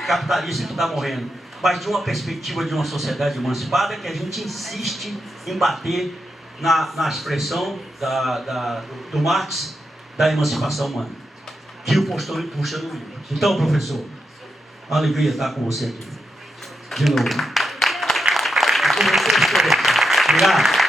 capitalista que está morrendo, mas de uma perspectiva de uma sociedade emancipada, que a gente insiste em bater na expressão do Marx, da emancipação humana, que o Postone puxa no livro. Então, professor, uma alegria estar com você aqui. De novo. Obrigado.